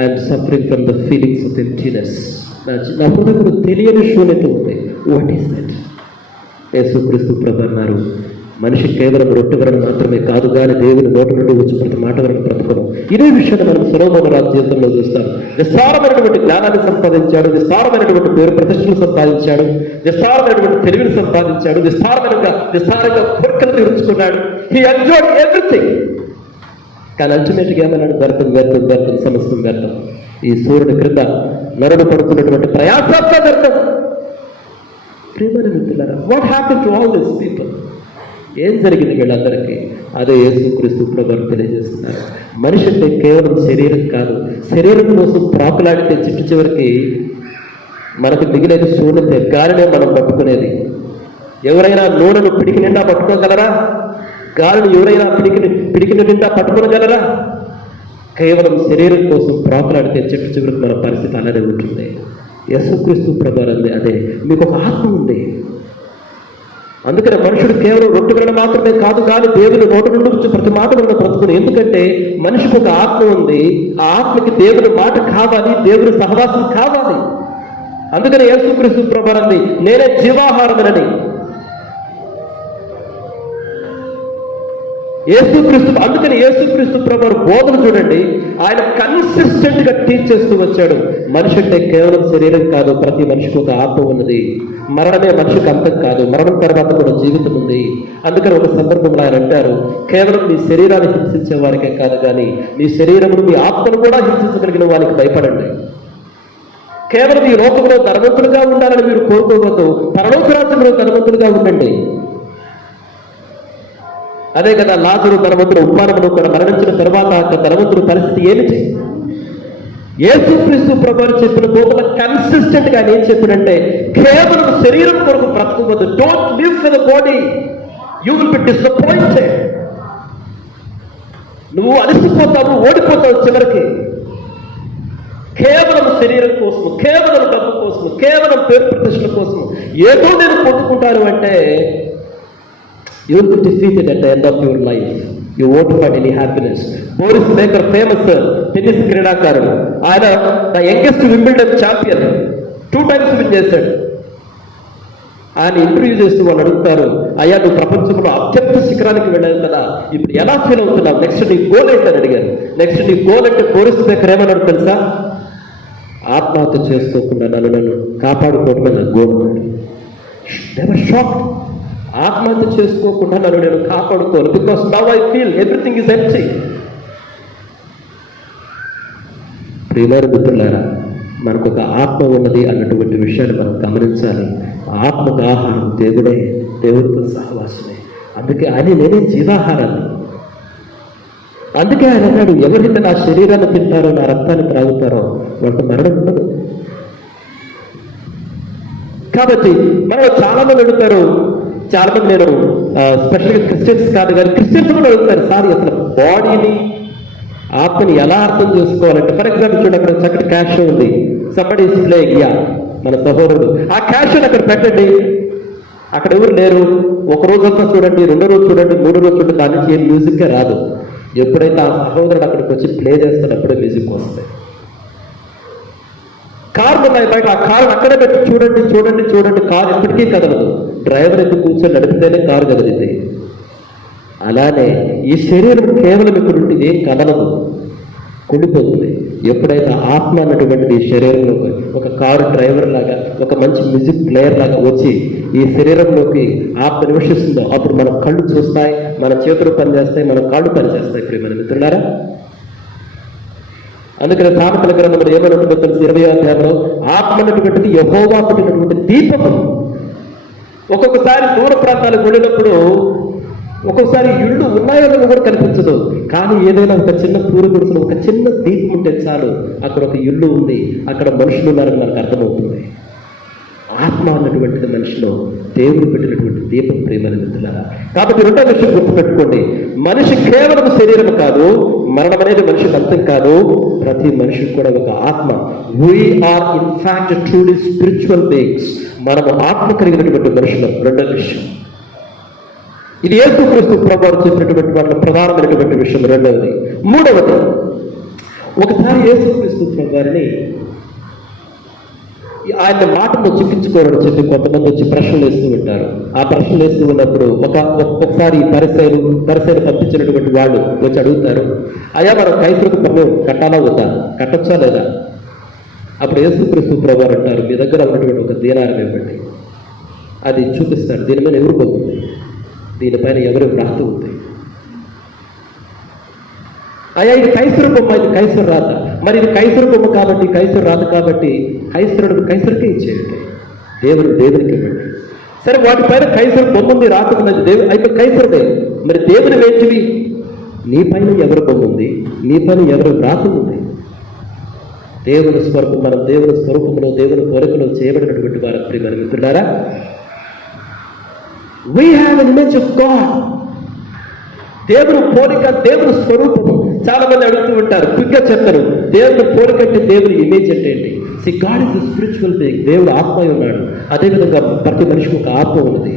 I'm suffering from the feelings of emptiness. నా హృదయంలో తెలియని శూన్యత ఉంది. What is that? యేసుక్రీస్తు ప్రభువు అన్నారు, మనిషి కేవలం రొట్టె వలన మాత్రమే కాదు కానీ దేవుని నోటి నుండి వచ్చి ప్రతి మాట వలన బ్రతకడం. ఇదే విషయాన్ని మనం సొలొమోను రాజు జీవితంలో చూస్తాం. విస్తారమైనటువంటి జ్ఞానాన్ని సంపాదించాడు, విస్తారమైనటువంటి పేరు ప్రతిష్టలు సంపాదించాడు, విస్తారమైనటువంటి తెలివిని సంపాదించాడు, విస్తారంగా కోరికలు తీర్చుకున్నాడు. He enjoyed everything. కానీ అల్టిమేట్గా ఏమన్నాడు? వ్యర్థం, సమస్తం వ్యర్థం. ఈ సూర్యుడి క్రింద నరుడు పడుతున్నటువంటి ప్రయాసంతా వ్యర్థం. ప్రియమైన మిత్రులారా, what happen to all this people? ఏం జరిగింది వీళ్ళందరికీ? అదే యేసుక్రీస్తు ప్రభువు తెలియజేస్తున్నారు. మనిషి అంటే కేవలం శరీరం కాదు. శరీరం కోసం ప్రాకులాడితే చిట్టు చివరికి మనకు మిగిలేది శూన్యతే. గాలినే మనం పట్టుకునేది. ఎవరైనా నూనెను పిడికి నిండా పట్టుకోగలరా? గాలిని ఎవరైనా పిడికి నిండా పట్టుకోగలరా? కేవలం శరీరం కోసం ప్రాకులాడితే చిట్టు చివరికి మన పరిస్థితి అలానే ఉంటుంది. యేసుక్రీస్తు ప్రభువు అదే, మీకు ఒక ఆత్మ ఉంది. అందుకనే మనుషుడు కేవలం రొట్టె వలన మాత్రమే కాదు కానీ దేవుని నోటి నుండి వచ్చి ప్రతి మాట వలన బ్రతుకుని. ఎందుకంటే మనిషికి ఒక ఆత్మ ఉంది. ఆ ఆత్మకి దేవుని మాట కావాలి, దేవుని సహవాసం కావాలి. అందుకని యేసుక్రీస్తు ప్రభువు నేనే జీవాహారమని. అందుకని యేసుక్రీస్తు ప్రభువు బోధన చూడండి, ఆయన కన్సిస్టెంట్ గా టీచ్ చేస్తూ వచ్చాడు. మనిషి అంటే కేవలం శరీరం కాదు, ప్రతి మనిషికి ఒక ఆత్మ ఉన్నది. మరణమే మనిషికి అంతం కాదు, మరణం తర్వాత కూడా జీవితం ఉంది. అందుకని ఒక సందర్భంలో ఆయన అంటారు, కేవలం నీ శరీరాన్ని హింసించే వారికే కాదు కానీ నీ శరీరమును, నీ ఆత్మను కూడా హింసించగలిగిన వారికి భయపడండి. కేవలం ఈ లోకంలో ధనవంతులుగా ఉండాలని మీరు కోరుకోవద్దు, పరలోక రాజ్యంలో ధనవంతులుగా ఉండండి. అదే కదా లాజరు ధనవంతుడు ఉపమానమును కూడా మరణించిన తర్వాత ధనవంతుడి పరిస్థితి ఏమిటి? యేసుక్రీస్తు ప్రభువు చెప్పిన బోధన కన్సిస్టెంట్ గా ఏం చెప్పినంటే కేవలం శరీరం కొరకు బ్రతకవద్దు. Don't live for the body, you will be disappointed. నువ్వు అలసిపోతావు, ఓడిపోతావు చివరికి. కేవలం శరీరం కోసము, కేవలం డబ్బు కోసము, కేవలం పేరు ప్రతిష్టల కోసము ఏదో నేను పొందుకుంటాను అంటే you will be defeated at the end of your life. You won't find any happiness. Boris Becker famous tennis క్రీడాకారుడు. ఆయన the youngest Wimbledon champion, 2 times win చేశాడు. ఆయన ఇంటర్వ్యూ చేస్తూ వాళ్ళు అడుగుతారు, అయ్యా నువ్వు ప్రపంచంలో అత్యంత శిఖరానికి వెళ్ళావు కదా, ఇప్పుడు ఎలా ఫీల్ అవుతున్నావు, నెక్స్ట్ నీ గోల్ ఏంటని అడిగారు. నెక్స్ట్ నీ గోల్ అంటే బోరిస్ బేకర్ ఏమన్నాడు తెలుసా? ఆత్మహత్య చేసుకోకుండా నన్ను కాపాడుకోవడమే నా గోల్. Never shock. ఆత్మహత్య చేసుకోకుండా నేను కాపాడుకోను, because now I feel everything is empty. ప్రియమైన మిత్రులారా, మనకు ఒక ఆత్మ ఉన్నది అన్నటువంటి విషయాన్ని మనం గమనించాలి. ఆత్మకు ఆహారం దేవుడే, దేవుడితో సహవాసమే. అందుకే ఆయన నేనే జీవాహారాన్ని. అందుకే ఆయన అన్నాడు, ఎవరైతే నా శరీరాన్ని తింటారో, నా రక్తాన్ని త్రాగుతారో వాళ్ళకి మరణం ఉండదు. కాబట్టి మనం చాలా మంది అడుగుతారు, చాలా మంది నేను స్పెషల్గా క్రిస్టియన్స్ కాదు కానీ క్రిస్టియన్స్ కూడా అడుగుతారు, సార్ అసలు బాడీని ఆత్మని ఎలా అర్థం చేసుకోవాలంటే, ఫర్ ఎగ్జాంపుల్ చూడండి, అక్కడ చక్కటి క్యాష్ ఉంది, సంబడి ప్లే ఇయ్యా మన సహోదరుడు, ఆ క్యాష్ అక్కడ పెట్టండి, అక్కడ ఎవరు లేరు, ఒక రోజంతా చూడండి, 2వ రోజు చూడండి, 3వ రోజు చూడండి, దాని నుంచి ఏం మ్యూజిక్కే రాదు. ఎప్పుడైతే ఆ సహోదరుడు అక్కడికి వచ్చి ప్లే చేస్తాడు అప్పుడే మ్యూజిక్ వస్తాయి. కార్లు ఉన్నాయి బయట, ఆ కారు అక్కడే పెట్టి చూడండి చూడండి చూడండి, కారు ఎప్పటికీ కదలదు. డ్రైవర్ ఎందుకు కూర్చొని నడిపితేనే కారు కదిలింది. అలానే ఈ శరీరం కేవలం ఇక్కడ ఉంటే ఏం కదలదు, కుడిపోతుంది. ఎప్పుడైతే ఆత్మ అన్నటువంటిది ఈ శరీరంలో ఒక కారు డ్రైవర్ లాగా, ఒక మంచి మ్యూజిక్ ప్లేయర్ లాగా వచ్చి ఈ శరీరంలోకి ఆత్మ నివసిస్తుందో అప్పుడు మన కళ్ళు చూస్తాయి, మన చేతులు పనిచేస్తాయి, మన కాళ్ళు పనిచేస్తాయి. ప్రియమైన మిత్రులారా, అందుకని సామెతల గ్రంథంలో ఏమన్నట్టు తెలుసు, 20వ అధ్యాయంలో ఆత్మ అన్నటువంటిది యెహోవా పెట్టినటువంటి దీపము. ఒక్కొక్కసారి దూర ప్రాంతాలకు వెళ్ళినప్పుడు ఒక్కొక్కసారి ఇళ్ళు ఉన్నాయో కూడా కనిపించదు, కానీ ఏదైనా ఒక చిన్న పూరి గుడిసెలో ఒక చిన్న దీపం ఉంటే చాలు, అక్కడ ఒక ఇల్లు ఉంది, అక్కడ మనుషులు ఉన్నారని మనకు అర్థమవుతుంది. ఆత్మ అన్నటువంటిది మనిషిలో దేవుడు పెట్టినటువంటి దీపం. ప్రియమైన మిత్రులారా, కాబట్టి 2వ విషయం గుర్తుపెట్టుకోండి, మనిషి కేవలం శరీరం కాదు, మరణం అనేది మనిషికి అంతం కాదు, ప్రతి మనిషికి కూడా ఒక ఆత్మ. We are in fact truly spiritual beings. మనము ఆత్మ కలిగినటువంటి మనుషులు. 2వ విషయం, ఇది యేసుక్రీస్తు ప్రభువు చెప్పినటువంటి వాటిలో ప్రధానమైనటువంటి విషయం. 2వది. 3వది, ఒకసారి యేసుక్రీస్తు ప్రభు వారిని ఆయన మాటను చిక్కించుకోవాలని చెప్పి కొంతమంది వచ్చి ప్రశ్నలు వేస్తూ ఉంటారు. ఆ ప్రశ్నలు వేస్తూ ఉన్నప్పుడు ఒకసారి పరిసైలు పంపించినటువంటి వాళ్ళు వచ్చి అడుగుతారు, అయ్యా మనం కైసరుకు పన్ను కట్టాలా వద్దా, కట్టొచ్చా లేదా? అప్పుడు యేసుక్రీస్తు ప్రభు వారు అంటారు, మీ దగ్గర ఉన్నటువంటి ఒక దీనారం ఇవ్వండి. అది చూపిస్తాడు, దీని మీద ఎవరు పోతుంది, దీనిపైన ఎవరు వ్రాస్తూ ఉంది. అయ్యా ఇది కైసరు బొమ్మ, ఇది కైసరు రాత, మరి ఇది కైసరు బొమ్మ కాబట్టి కైసరు రాత కాబట్టి కైసరుకే ఇచ్చేయండి, దేవునికి ఇవ్వండి. సరే వాటిపైన కైసరు బొమ్మ ఉంది, రాత ఉన్నది, అయితే కైసరుదే, మరి దేవుని వేచివి నీ పైన ఎవరు బొమ్మ ఉంది, నీ పైన ఎవరు రాత ఉంది? దేవుని స్వరూపం, మనం దేవుని స్వరూపంలో దేవుని కోరికలో చేయబడినటువంటి వారు. ప్రియమైన మిత్రులారా, we have an image of God. దేవుని పోలిక, దేవుని స్వరూపము. చాలా మంది అడుగుతూ ఉంటారు, క్విక్గా చెప్తారు, దేవుని పోలిక అంటే దేవుని ఇమేజ్ అంటే ఏంటి? See God is a spiritual being. దేవుడు ఆత్మ ఉన్నాడు. అదేవిధంగా ప్రతి మనిషికి ఒక ఆత్మ ఉన్నది.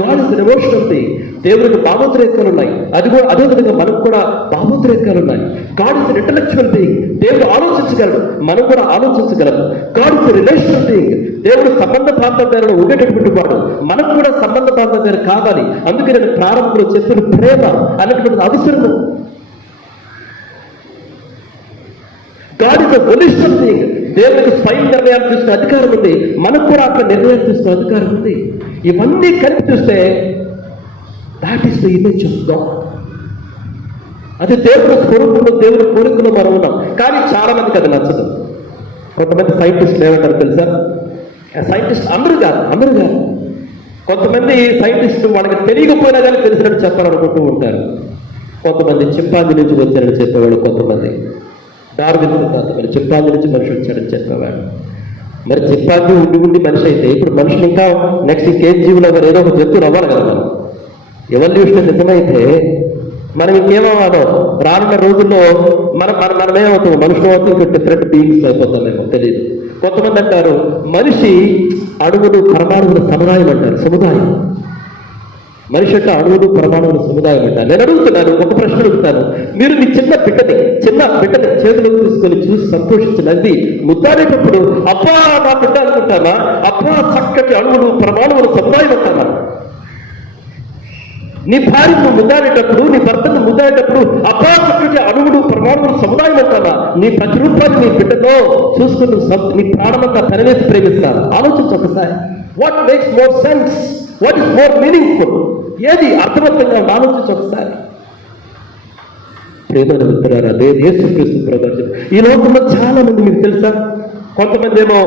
God is an emotional being. దేవుడికి భావోద్రేకాలు ఉన్నాయి, అదేవిధంగా మనకు కూడా భావోద్రేకాలు ఉన్నాయి. God is an intellectual being. దేవుడు ఆలోచించగలడు, మనం కూడా ఆలోచించగలము. God is a relational being. దేవుడు సంబంధ బాంధవ్యాలను ఉండేటటువంటి వాడు, మనకు కూడా సంబంధ బాంధవ్యాలు కావాలి. అందుకే నేను ప్రారంభంలో చెప్పిన ప్రేమ అనేటువంటిది అవసరము. God is a volitional being. దేవుడికి స్వయం నిర్ణయాలు తీసుకునే అధికారం ఉంది, మనకు కూడా అక్కడ నిర్ణయాలు తీసుకునే అధికారం ఉంది. ఇవన్నీ కలిపి చూస్తే that is the image of God. అది దేవుని స్వరూపంలో, దేవుని కోరికలో మనం ఉన్నాం. కానీ చాలా మందికి అది నచ్చదు. కొంతమంది సైంటిస్టులు ఏమంటారు తెలుసా? సైంటిస్ట్ అందరూ కాదు. కొంతమంది సైంటిస్టులు వాళ్ళకి తెలియకపోయినా కానీ తెలిసినట్టు చెప్పాలనుకుంటూ ఉంటారు. కొంతమంది చింపాంజీ నుంచి వచ్చారని చెప్పేవాళ్ళు, కొంతమంది డార్విన్ సిద్ధాంతం, మరి చింపాంజీ నుంచి మనిషి వచ్చాడని చెప్పేవాడు. మరి చింపాంజీ ఉండి మనిషి అయితే ఇప్పుడు మనుషులు ఇంకా నెక్స్ట్ ఇంకేం జీవులు అవ్వాలి, ఏదో ఒక జంతువులు అవ్వాలి కదా. మనం ఎవల్యూషన్ నిజమైతే మనం ఇంకేమవ్వాలో రానున్న రోజుల్లో మనమేమవుతాం, మనుషులు అవుతాం, ఇంకా డిఫరెంట్ బీయింగ్స్ అయిపోతామేమో తెలియదు. కొంతమంది అంటారు మనిషి అణువులు పరమాణువుల సముదాయం అంటారు. సముదాయం మనిషి అంటే అణువులు పరమాణువుల సముదాయం అంటారు. నేను అడుగుతున్నాను, ఒక ప్రశ్న అడుగుతాను. మీరు మీ చిన్న బిడ్డని చేతులకు తీసుకొని చూసి సంతోషించినది ముద్దాడేటప్పుడు అబ్బా నా బిడ్డ అనుకుంటారా? అబ్బా చక్కటి అణువులు పరమాణువుల సముదాయం అంటారా? నీ భార్యను ముద్దాడేటప్పుడు, నీ భర్తను ముద్దాడేటప్పుడు అబ్బా చక్కటి అణువులు పరమాణువుల సముదాయం అంటారా? నీ ప్రతిరూపాన్ని నీ బిడ్డలో చూసుకుని నీ ప్రాణమంతా తనవేసి ప్రేమిస్తారు. ఆలోచించు ఒకసారి. What makes more sense? What is more meaningful? ఏది అర్థవంతంగా ఆలోచించు ఒకసారి. ప్రేమను మిత్రులారా, యేసుక్రీస్తు ప్రభువు ఈ లోకంలో చాలా మంది మీకు తెలుసా, కొంతమంది ఏమో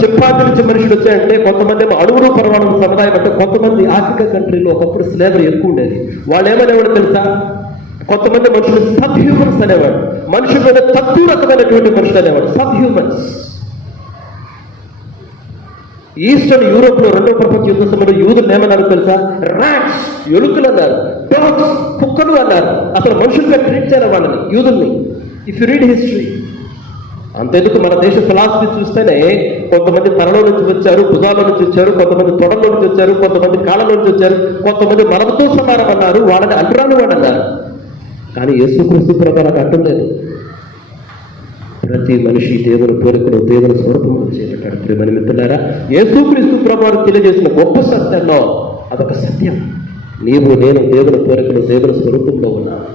చింపాంజీ నుంచి మనుషులు వచ్చాయంటే, కొంతమంది ఏమో అణువులు పరమాణువుల సముదాయం అంటే, కొంతమంది ఆఫ్రికా కంట్రీలో ఒకప్పుడు స్లేవరీ ఎక్కువ ఉండేది. వాళ్ళు ఏమనేవాడు తెలుసా, కొంతమంది మనుషులు సబ్ హ్యూమన్స్ అనేవాడు. మనుషుల మీద తక్కువ రకమైనటువంటి మనుషులు అనేవాడు సబ్ హ్యూమన్స్. ఈస్టర్న్ యూరోప్ లో రెండో ప్రపంచ యుద్ధ సమయంలో యూదులు ఏమన్నారు తెలుసా? రాట్స్, ఎలుకలు అన్నారు, డాగ్స్, కుక్కలు అన్నారు. అసలు మనుషులుగా ట్రీట్ చేయాలి వాళ్ళని, యూదుల్ని. If you read history. అంతెందుకు మన దేశ ఫిలాసఫీ చూస్తేనే కొంతమంది తలలో నుంచి వచ్చారు, భుజాల నుంచి వచ్చారు, కొంతమంది తొడలో నుంచి వచ్చారు, కొంతమంది కాళ్ళ నుంచి వచ్చారు, కొంతమంది మనవతో సమానం అన్నారు, వాళ్ళని అంటరాని వాడు అన్నారు. కానీ యేసుక్రీస్తు ప్రభావం అడ్డం లేదు. ప్రతి మనిషి దేవుని పోలికలో దేవుని స్వరూపంలో చేరటాడు. ప్రియమైన మిత్రులారా, యేసుక్రీస్తు ప్రభువు తెలియజేసిన గొప్ప సత్యంలో అదొక సత్యం. నీవు నేను దేవుని పోలికలో దేవుని స్వరూపంలో ఉన్నాను.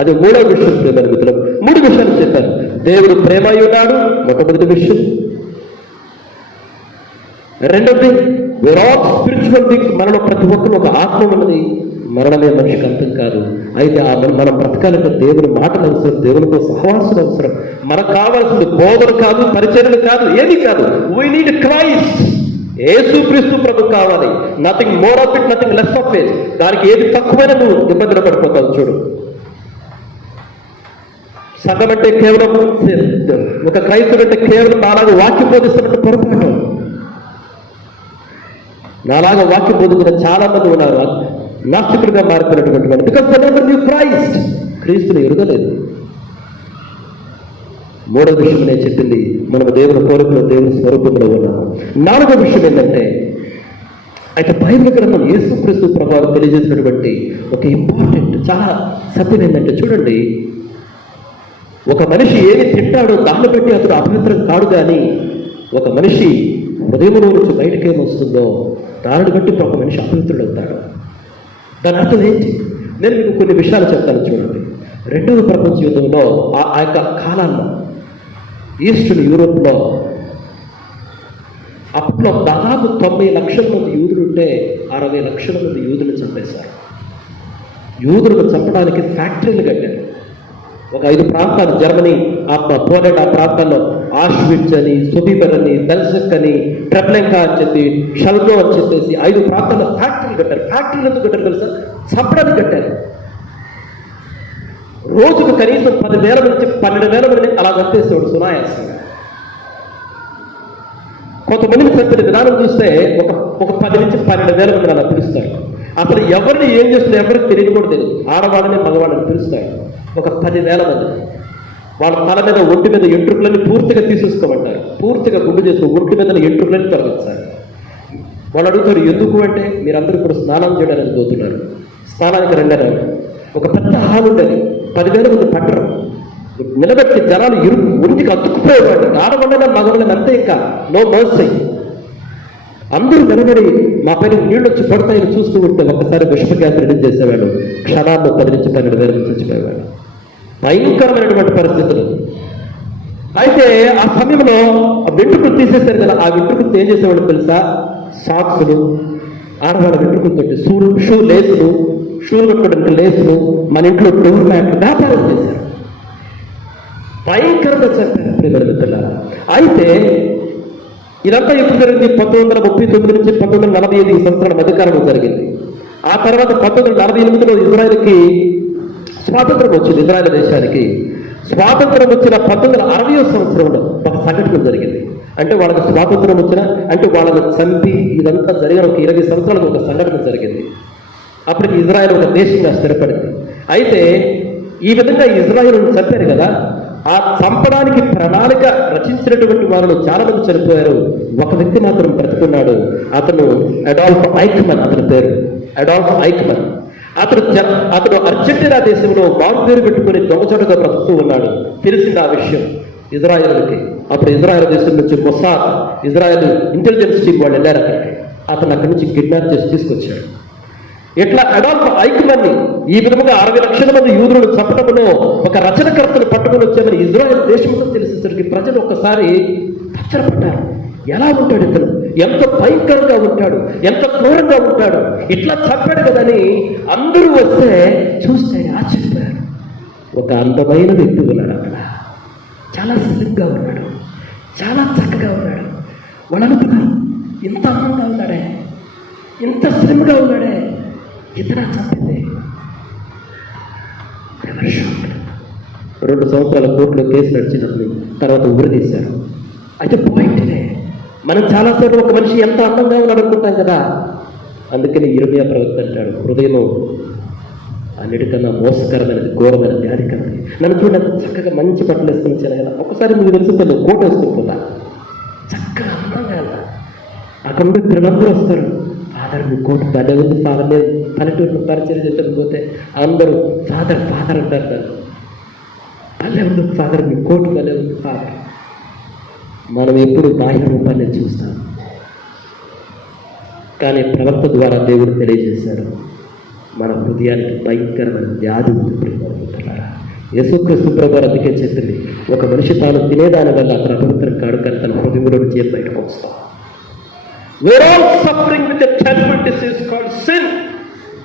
అది మూడో విషయం. ప్రియమైన మిత్రులు, 3 విషయాలు చెప్పారు. దేవుడు ప్రేమ అయి ఉన్నాడు, మొట్టమొదటి విషయం. రెండవది, we're all spiritual beings. మనలో ప్రతి ఒక్కరు ఒక ఆత్మ ఉన్నది. మరణమే మనిషికి అంతం కాదు. అయితే మనం బ్రతకాలంటే దేవుని మాటలు అవసరం, దేవునితో సహవాసం అవసరం. మనకు కావాల్సింది బోధన కాదు, పరిచర్యలు కాదు, ఏది కాదు. We need Christ. యేసుక్రీస్తు ప్రభు కావాలి. Nothing more of it, nothing less of it. దానికి ఏది తక్కువైనా నువ్వు ఇబ్బందులు పడిపోతావు. చూడు, సంఘం అంటే కేవలం ఒక క్రైస్తవుడు అంటే కేవలం నాలాగా వాక్యం బోధిస్తున్నట్టు పొరపాటు. నాలాగా వాక్యం బోధించిన చాలా మంది ఉన్నారు నాస్తికుడిగా మారిపోయినటువంటి వాళ్ళు. Because they never knew Christ. క్రీస్తుని ఎరుగలేదు. మూడో విషయం నేను చెప్పింది, మనం దేవుని కోరికలో దేవుని స్వరూపంలో ఉన్నాము. 4వ విషయం ఏంటంటే, అయితే బైబిల్ గ్రంథం యేసుక్రీస్తు ప్రభావం తెలియజేసినటువంటి ఒక ఇంపార్టెంట్ చాలా సత్యం ఏంటంటే, చూడండి, ఒక మనిషి ఏమి తింటాడో దాన్ని బట్టి అతడు అపవిత్రం కాడు. కానీ ఒక మనిషి హృదయంలో నుంచి బయటకు ఏమొస్తుందో దానిని బట్టి ఒక మనిషి అపవిత్రుడు అవుతాడు. దాని అర్థం ఏంటి? నేను మీకు కొన్ని విషయాలు చెప్తాను. చూడండి, 2వ ప్రపంచ యుద్ధంలో ఆ యొక్క కాలాల్లో ఈస్టర్న్ యూరోప్లో అప్పట్లో దాదాపు 90 లక్షల మంది యూదులు ఉంటే 60 లక్షల మంది యూదులు చంపేశారు. యూదులను చంపడానికి ఫ్యాక్టరీలు కట్టారు. ఒక 5 ప్రాంతాలు, జర్మనీ, పోలాండ్, ఆ ప్రాంతాల్లో ఆష్విట్జ్ అని, సొబిబర్ అని, బెల్జెక్ అని, ట్రెబ్లెంకా అని చెప్పి, షల్గో అని చెప్పేసి 5 ప్రాంతాల్లో ఫ్యాక్టరీలు కట్టారు. ఫ్యాక్టరీలు ఎందుకు కట్టారు తెలుసా? చంపడానికి కట్టారు. రోజుకు కనీసం 10,000 నుంచి 12,000 మందిని అలా చంపేసేవాడు సునాయాసంగా. కొంతమందిని చంపిన విధానం చూస్తే ఒక 10 నుంచి 12,000 మందిని అలా పిలుస్తారు. అసలు ఎవరిని ఏం చేస్తుందో ఎవరికి తెలియదు కూడా తెలియదు. ఆడవాళ్ళని మగవాళ్ళని పిలుస్తారు. ఒక 10,000 మంది. వాళ్ళ తల మీద, ఒంటి మీద ఎంట్రుకలని పూర్తిగా తీసేసుకోమంటారు. పూర్తిగా గుండు చేసుకుని ఒంటి మీద ఎంట్రుకలని తొలగించాలి. వాళ్ళు అడుగుతారు, ఎందుకు అంటే, మీరందరూ ఇప్పుడు స్నానం చేయడానికి పోతున్నారు, స్నానానికి రెండరు. ఒక పెద్ద హాల్ ఉండేది, 10,000 మంది పట్టరు. నిలబెట్టి జనాలు ఒంటికి అతుక్కుపోయేవాడు. ఆడవాళ్ళైనా మగవాళ్ళని అంతే, ఇంకా నో మర్సీ. అందరూ నిలబడి మా పైన నీళ్ళు వచ్చి పడతాయని చూస్తూ ఉంటే ఒకసారి విషప గ్యాస్ రిలీజ్ చేసేవాడు. క్షణాల్లో 10 నుంచి 12,000 మంది చచ్చిపోయేవాడు. భయంకరమైనటువంటి పరిస్థితులు. అయితే ఆ సమయంలో ఆ వెంట్రుకలు తీసేశారు కదా, ఆ వెంట్రుకలు ఏం చేసేవాడు తెలుసా? సాక్సులు, ఆడవాళ్ళ వెంట్రుకలతోటి షూ లేసులు, షూలు కట్టుకోవడానికి లేసులు, మన ఇంట్లో డోర్ మ్యాట్లు వ్యాపారం చేశారు. భయంకరంగా చెప్పారు ప్రియమైన మిత్రులారా. అయితే ఇదంతా ఎప్పుడు జరిగింది? 1939 నుంచి 1945 సంవత్సరాల మధ్యకాలంలో జరిగింది. ఆ తర్వాత 1948లో ఇజ్రాయెల్కి స్వాతంత్రం వచ్చింది, ఇజ్రాయెల్ దేశానికి. స్వాతంత్రం వచ్చిన 1960వ సంవత్సరంలో ఒక సంఘటన జరిగింది. అంటే వాళ్ళకి స్వాతంత్రం వచ్చిన అంటే వాళ్ళని చంపి ఇదంతా జరిగిన ఒక 20 సంవత్సరాలకు ఒక సంఘటన జరిగింది. అప్పటికి ఇజ్రాయెల్ ఒక దేశంగా స్థిరపడింది. అయితే ఈ విధంగా ఇజ్రాయెల్ను చంపారు కదా, ఆ చంపడానికి ప్రణాళిక రచించినటువంటి వాళ్ళు చాలా మంది చనిపోయారు. ఒక వ్యక్తి మాత్రం బ్రతుకున్నాడు. అతను అడాల్ఫ్ ఐక్మన్, అతని పేరు అడాల్ఫ్ ఐక్మన్. అతడు అర్జెంటీనా దేశంలో మారు పేరు పెట్టుకుని దొంగచాటుగా బ్రతుకుతూ ఉన్నాడు. తెలిసింది ఆ విషయం ఇజ్రాయెల్కి. అప్పుడు ఇజ్రాయెల్ దేశం నుంచి మొసాద్, ఇజ్రాయెల్ ఇంటెలిజెన్స్ టీం వాళ్ళు వెళ్ళారు అక్కడికి. అతను అక్కడి నుంచి కిడ్నాప్ చేసి తీసుకొచ్చాడు. ఇట్లా అడాల్ఫ్ ఐక్మన్ని ఈ విధముగా 60 లక్షల మంది యూదులను చంపడంలో ఒక రచనకర్తను పట్టుకొని వచ్చామని ఇజ్రాయెల్ దేశంతో తెలిసేసరికి ప్రజలు ఒక్కసారి తచ్చరపడ్డారు. ఎలా ఉంటాడు ఇతను, ఎంత భయంకరంగా ఉంటాడు, ఎంత క్రూరంగా ఉంటాడు, ఇట్లా చంపాడు కదని అందరూ వస్తే చూస్తే ఆశ్చర్యపోయారు. ఒక అందమైన వ్యక్తి ఉన్నాడు అక్కడ, చాలా స్లిమ్గా ఉన్నాడు, చాలా చక్కగా ఉన్నాడు. వాళ్ళు అనుకున్నారు, ఇంత అందంగా ఉన్నాడే, ఇంత స్లిమ్గా ఉన్నాడే, ఇతర చంపింది. 2 సంవత్సరాల కోర్టులో కేసు నడిచినప్పుడు తర్వాత ఉరితీశారు. అయితే పాయింట్ ఇదే, మనం చాలాసార్లు ఒక మనిషి ఎంత అందంగా ఉన్నాడు అనుకుంటాం కదా. అందుకని ఇర్మియా ప్రవక్త అంటాడు, హృదయం అన్నిటికన్నా మోసకరమైనది, ఘోరమైన వ్యాధి కలది. నన్ను చూడండి, చక్కగా మంచి బట్టలు వేసుకుని వచ్చాను కదా, ఒకసారి మీకు తెలిసిందో కోట్ వేసుకుని పోతా, చక్కగా అందంగా వెళ్తా. అక్కడ ఉండే పిల్లలందరూ వస్తారు, ఫాదర్ మీ కోట్ భలే ఉంది ఫాదర్. నేను పల్లెటూరు పరిచయం చేసేది పోతే అందరూ ఫాదర్ ఫాదర్ అంటారు. దాన్ని భలే ఉంది ఫాదర్, మీ కోట్ భలే ఉంది ఫాదర్. మనం ఎప్పుడు బాహ్య రూపాన్ని చూస్తాం, కానీ ప్రవక్త ద్వారా దేవుడు తెలియజేశాడు మన హృదయానికి భయంకరమైన వ్యాధి ఉంది. యేసుక్రీస్తు ప్రభువు అందుకే చెప్పింది, ఒక మనిషి తాను తినేదాని వల్ల అతను అపవిత్రం కాడు, కానీ తన హృదయంలో నుంచి బయటకు వస్తాం. We're all suffering with a terrible disease called sin.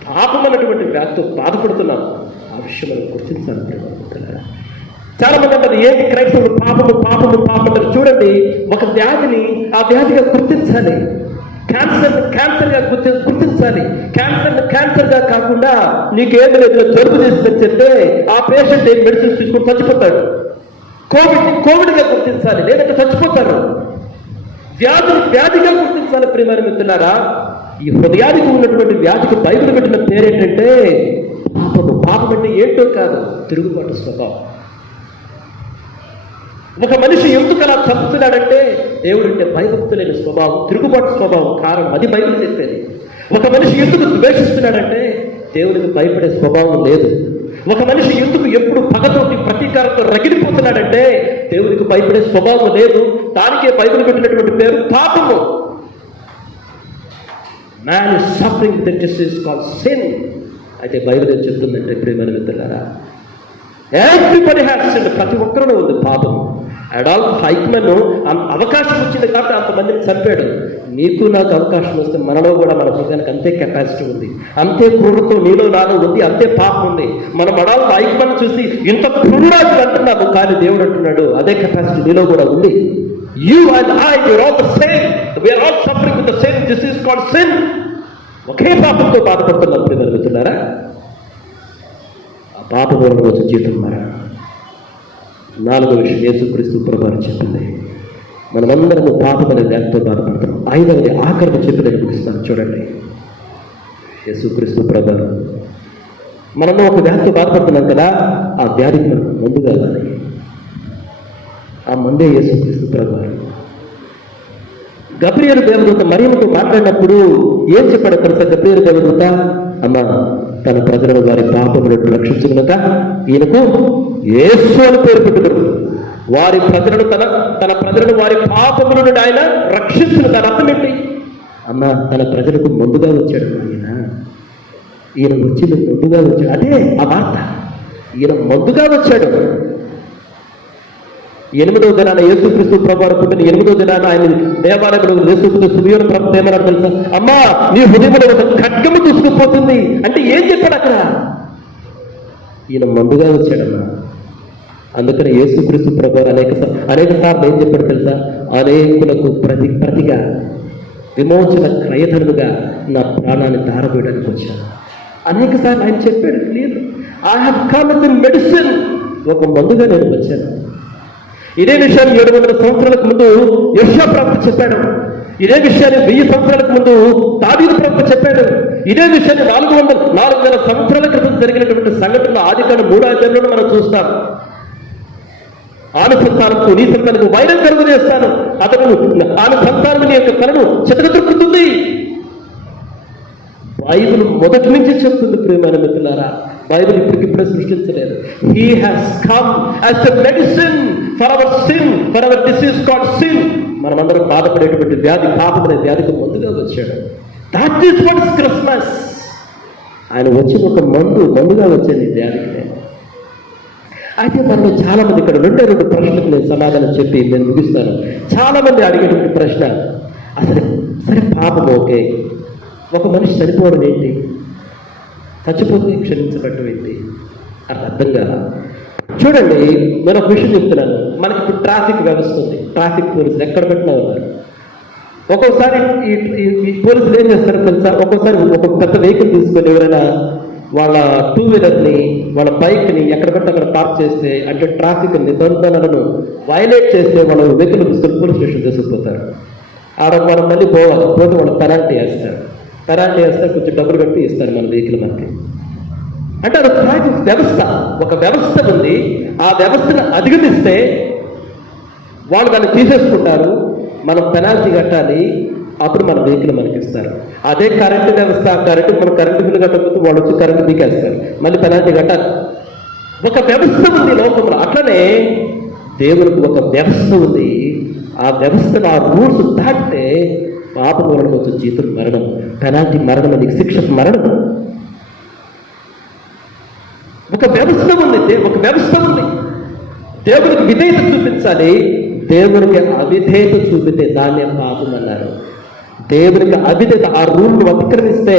పాపమైనటువంటి వ్యాధితో బాధపడుతున్నాం. ఆ విషయం మనం గుర్తించాలి. చాలా మంది అంటారు, ఏంటి క్రైస్తవులు పాపము పాపము పాపం. చూడండి, ఒక వ్యాధిని ఆ వ్యాధిగా గుర్తించాలి. క్యాన్సర్గా గుర్తించాలి. క్యాన్సర్గా కాకుండా నీకేమి లేదు, జలుబు చేసిందని చెప్తే ఆ పేషెంట్ ఏం మెడిసిన్స్ తీసుకుని చచ్చిపోతాడు. కోవిడ్గా గుర్తించాలి, లేదంటే చచ్చిపోతారు. వ్యాధిగా గుర్తించాలి. ప్రియమైన మిత్రులారా, ఈ హృదయానికి ఉన్నటువంటి వ్యాధికి బైబిల్ పెట్టిన పేరేంటంటే పాపము. పాపం అంటే ఏంటో కాదు, తిరుగుబాటు స్వభావం. ఒక మనిషి ఎందుకు అలా చంపుతున్నాడంటే దేవుడంటే భయభక్తులేని స్వభావం, తిరుగుబాటు స్వభావం కారణం. అది బైబిల్ చెప్పేది. ఒక మనిషి ఎందుకు ద్వేషిస్తున్నాడంటే దేవుడికి భయపడే స్వభావం లేదు. ఒక మనిషి ఎందుకు ఎప్పుడు పగతోటి ప్రతీకారంతో రగిలిపోతున్నాడంటే దేవుడికి భయపడే స్వభావం లేదు. దానికే బైబిల్ పెట్టినటువంటి పేరు పాపము. Man is suffering the disease called sin. అయితే బైబిల్ ఏం చెప్తుందంటే ప్రియమైన మిత్రులారా, ఎవ్రీబడి హ్యాస్ సిన్. ప్రతి ఒక్కరిలో ఉంది పాపము. అడాల్ఫ్ ఐక్మన్ అవకాశం వచ్చింది కాబట్టి అంతమందిని చంపాడు. నీకు నాకు అవకాశం వస్తే మనలో కూడా మన హృదయానికి అంతే కెపాసిటీ ఉంది, అంతే క్రూరత్వం నీలో నాలో ఉంది, అంతే పాపం ఉంది. మనం అడాల్ఫ్ ఐక్మన్ చూసి ఇంత క్రూరాజు అంటున్నాము, కానీ దేవుడు అంటున్నాడు అదే కెపాసిటీ నీలో కూడా ఉంది. You and I, we're all the same. We're all suffering with the same disease called sin. ఒకే పాపంతో బాధపడుతున్నప్పుడు జరుగుతున్నారా? ఆ పాపం వల్ల రోజు జీవితం మరణం. 4వ విషయం యేసుక్రీస్తు ప్రభువు చెప్పింది, మనమందరము పాపం అనే వ్యాధితో బాధపడుతున్నాం. 5వది ఆఖరిని చెప్పి నేను ముగిస్తాను. చూడండి, యేసుక్రీస్తు ప్రభువు మనము ఒక వ్యాధితో బాధపడుతున్నాం కదా, ఆ వ్యాధికి మనం మందు కావాలి. ఆ మందే యేసుక్రీస్తు ప్రభువు. గబ్రియేలు దేవదూత మరియమ్మతో మాట్లాడినప్పుడు ఏం చెప్పాడు తెలుసా? గబ్రియేలు దేవదూత, అమ్మ తన ప్రజలను వారి పాపములను రక్షించుకున్నాక ఈయనకు యేసు అని పేరు పెట్టుకుడు. వారి ప్రజలను తన ప్రజలను వారి పాపముల నుండి ఆయన రక్షించిన. దాని అర్థం ఏంటి? అమ్మ తన ప్రజలకు ముందుగా వచ్చాడు ఈయన వచ్చి ముందుగా వచ్చాడు. అదే ఆ వార్త, ఈయన ముందుగా వచ్చాడు. 8వ దినాన యేసుక్రీస్తు ప్రభువు పుట్టిన 8వ దినాన ఆయన దేవాలయంలో యేసుక్రీస్తు సువియోను ప్రభుత్వం ఏమన్నాడు తెలుసా? అమ్మా నీ హృదయంలో ఒక ఖడ్గము దూసుకుపోతుంది అంటే ఏం చెప్పాడు అక్కడ? ఈయన ముందుగా వచ్చాడమ్మా. అందుకని యేసుక్రీస్తు ప్రభువు అనేక సార్లు ఏం చెప్పాడు తెలుసా? అనేకులకు ప్రతిగా విమోచన క్రయధనులుగా నా ప్రాణాన్ని ధారపోయడానికి వచ్చాను. అనేక సార్లు ఆయన చెప్పాడు clear, I have come with medicine ఒక మందుగా నేను వచ్చాను. ఇదే విషయాన్ని 700 సంవత్సరాలకు ముందు యెషయా ప్రవక్త చెప్పాడు. ఇదే విషయాన్ని 1000 సంవత్సరాలకు ముందు దావీదు ప్రవక్త చెప్పాడు. ఇదే విషయాన్ని 400 సంవత్సరాల క్రితం జరిగినటువంటి సంఘటనలు ఆదికాండం 3వ అధ్యాయంలో మనం చూస్తాం. ఆమె సంతానంకు నీ సంతానంకు వైరం కలుగు చేస్తాను, అతను ఆమె సంతానం నీ యొక్క కలను చెదరదొక్కుతుంది. బైబిల్ మొదటి నుంచి చెప్తుంది ప్రియమైన మిత్రులారా. బైబిల్ ఇప్పటికిప్పుడే సృష్టించలేదు. He has come as the medicine for our sin, for our disease called sin. మనమందరం బాధపడేటువంటి వ్యాధి, పాపం అనే వ్యాధికి మందుగా వచ్చాడు. That is what is Christmas. ఆయన వచ్చి ఒక మందుగా వచ్చాను ఈ వ్యాధికి. అయితే మనలో చాలా మంది ఇక్కడ 2 ప్రశ్నలకు నేను సమాధానం చెప్పి నేను ముగిస్తాను. చాలా మంది అడిగేటువంటి ప్రశ్న, అసలు సరే పాపం ఓకే, ఒక మనిషి చనిపోవడం ఏంటి, చచ్చిపోతే క్షమించబట్టం ఏంటి, అది అర్థం కాదా? చూడండి, నేను ఒక విషయం చెప్తున్నాను. మనకి ఇప్పుడు ట్రాఫిక్ వ్యవస్థ ఉంది. ట్రాఫిక్ పోలీసులు ఎక్కడ పెట్టినా ఉన్నారు. ఒక్కొక్కసారి ఈ పోలీసులు ఏం చేస్తారు తెలుసా? ఒక్కొక్కసారి ఒక పెద్ద వెహికల్ తీసుకొని ఎవరైనా వాళ్ళ 2 వీలర్ని, వాళ్ళ బైక్ని ఎక్కడ పెట్టి అక్కడ పార్క్ చేస్తే, అంటే ట్రాఫిక్ నిబంధనలను వైలేట్ చేస్తే వాళ్ళ వెహికల్ తీసుకొని పోలీస్ స్టేషన్ తీసుకుపోతారు. ఆడ మనం మళ్ళీ పోవాలి, పోతే వాళ్ళు పెనాల్టీ వేస్తారు. పెనాల్టీ వేస్తే కొంచెం డబ్బులు కట్టి ఇస్తారు మన వెహికల్ మనకి. అంటే అది ట్రాఫిక్ వ్యవస్థ, ఒక వ్యవస్థ ఉంది. ఆ వ్యవస్థను అధిగమిస్తే వాళ్ళు దాన్ని తీసేసుకుంటారు, మనం పెనాల్టీ కట్టాలి, అప్పుడు మన వెహికల్ మనకి ఇస్తారు. అదే కరెంటు వ్యవస్థ, మనం కరెంటు బిల్లు కట్టకపోతే వాళ్ళు వచ్చి కరెంటు మీకేస్తారు, మళ్ళీ పెనాల్టీ కట్టాలి. ఒక వ్యవస్థ ఉంది లోకంలో. అట్లనే దేవునికి ఒక వ్యవస్థ ఉంది. ఆ వ్యవస్థను, ఆ రూల్స్ దాటితే పాపం వలన వచ్చే జీతం మరణం, పెనాల్టీ మరణం, అది శిక్ష మరణం. ఒక వ్యవస్థ ఉంది. దేవునికి విధేయత చూపించాలి. దేవునికి అవిధేయత చూపితే దాన్నే పాపం అన్నారు. దేవునికి అవిధేయత, ఆ రూల్ను అతిక్రమిస్తే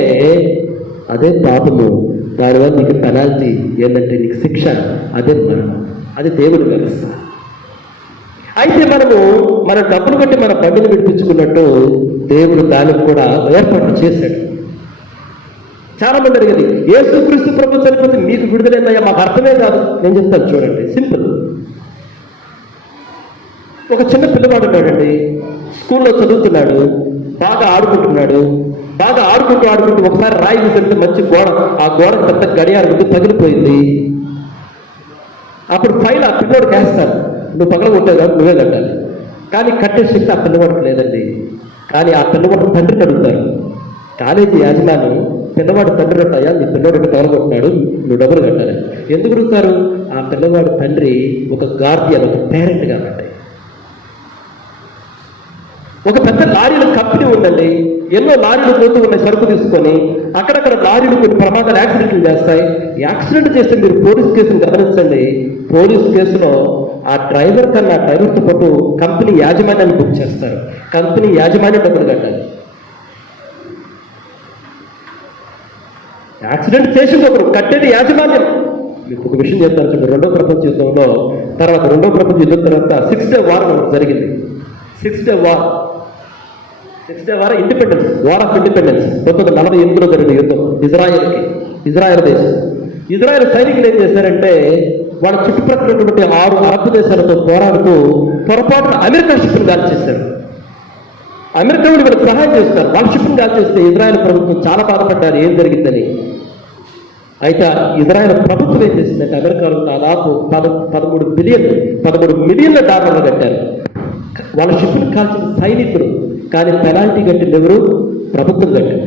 అదే పాపము. దానివల్ల నీకు పెనాల్టీ ఏంటంటే నీకు శిక్ష, అదే మరణం. అది దేవుని వ్యవస్థ. అయితే మన డబ్బులు బట్టి మన బండిని విడిపించుకున్నట్టు దేవుడు దానికి కూడా ఏర్పాటు చేశాడు. చాలా మంది అడిగేది, యేసుక్రీస్తు ప్రభు చనిపోతే మీకు విడుదలైందయ్యా, మాకు అర్థమే కాదు. నేను చెప్తాను చూడండి, సింపుల్. ఒక చిన్న పిల్లవాడు ఉన్నాడండి, స్కూల్లో చదువుతున్నాడు, బాగా ఆడుకుంటున్నాడు. ఆడుకుంటూ ఒకసారి రాయి విసిరితే మంచి గోడ, ఆ గోడ పెద్ద గడియారం ముందు పగిలిపోయింది. అప్పుడు ఫైన్ ఆ పిల్లవాడికి వేస్తారు, నువ్వు పగలగొట్టేది కాదు, నువ్వే కట్టాలి. కానీ కట్టే శక్తి ఆ పిల్లవాడికి లేదండి. కానీ ఆ పిల్లవాడు తండ్రిని అడుగుతారు. కాలేజీ యాజమాన్యం పిల్లవాడు తండ్రి అయ్యా, నీ పిల్లవాడికి పగలగొట్టినాడు, నువ్వు డబ్బులు కట్టాలి. ఎందుకు అడుగుతారు? ఆ పిల్లవాడు తండ్రి ఒక గార్డియన్, ఒక పేరెంట్ కాబట్టి. ఒక పెద్ద లారీల కంపెనీ ఉందండి, ఎన్నో లారీలు పోతూ ఉన్నాయి సరుకు తీసుకొని. అక్కడక్కడ లారీలు కొన్ని ప్రమాదాలు, యాక్సిడెంట్లు చేస్తాయి. యాక్సిడెంట్ చేస్తే మీరు పోలీస్ కేసును గమనించండి. పోలీస్ కేసులో ఆ డ్రైవర్తో పాటు కంపెనీ యాజమాన్యాన్ని బుక్ చేస్తారు. కంపెనీ యాజమాన్యం డబ్బులు కట్టాలి. యాక్సిడెంట్ చేసింది ఒకరు, కట్టేది యాజమాన్యం. మీకు ఒక విషయం చెప్తాను చూడండి. రెండవ ప్రపంచ యుద్ధం తర్వాత 6th డే వార్ జరిగింది. 6th day war independence, war of independence 1948లో జరిగిన యుద్ధం ఇజ్రాయెల్ దేశం. ఇజ్రాయెల్ సైనికులు ఏం చేశారంటే, వాళ్ళ చుట్టుపక్కల ఉన్నటువంటి 6 అరబ్ దేశాలతో పోరాడుతూ పొరపాటున అమెరికా షిప్ను గాలి చేశారు. అమెరికా వీళ్ళకి సహాయం చేస్తారు. వాళ్ళ షిప్ను గాలి చేస్తే ఇజ్రాయెల్ ప్రభుత్వం చాలా బాధపడ్డారు, ఏం జరిగిందని. అయితే ఇజ్రాయెల్ ప్రభుత్వం ఏం చేసిందంటే, అమెరికాలో దాదాపు 13 మిలియన్ల డాలర్లు కట్టారు. వాళ్ళ షిప్ను కాల్చిన సైనికులు. కానీ పెనాల్టీ కట్టింది ఎవరు? ప్రభుత్వం కట్టింది.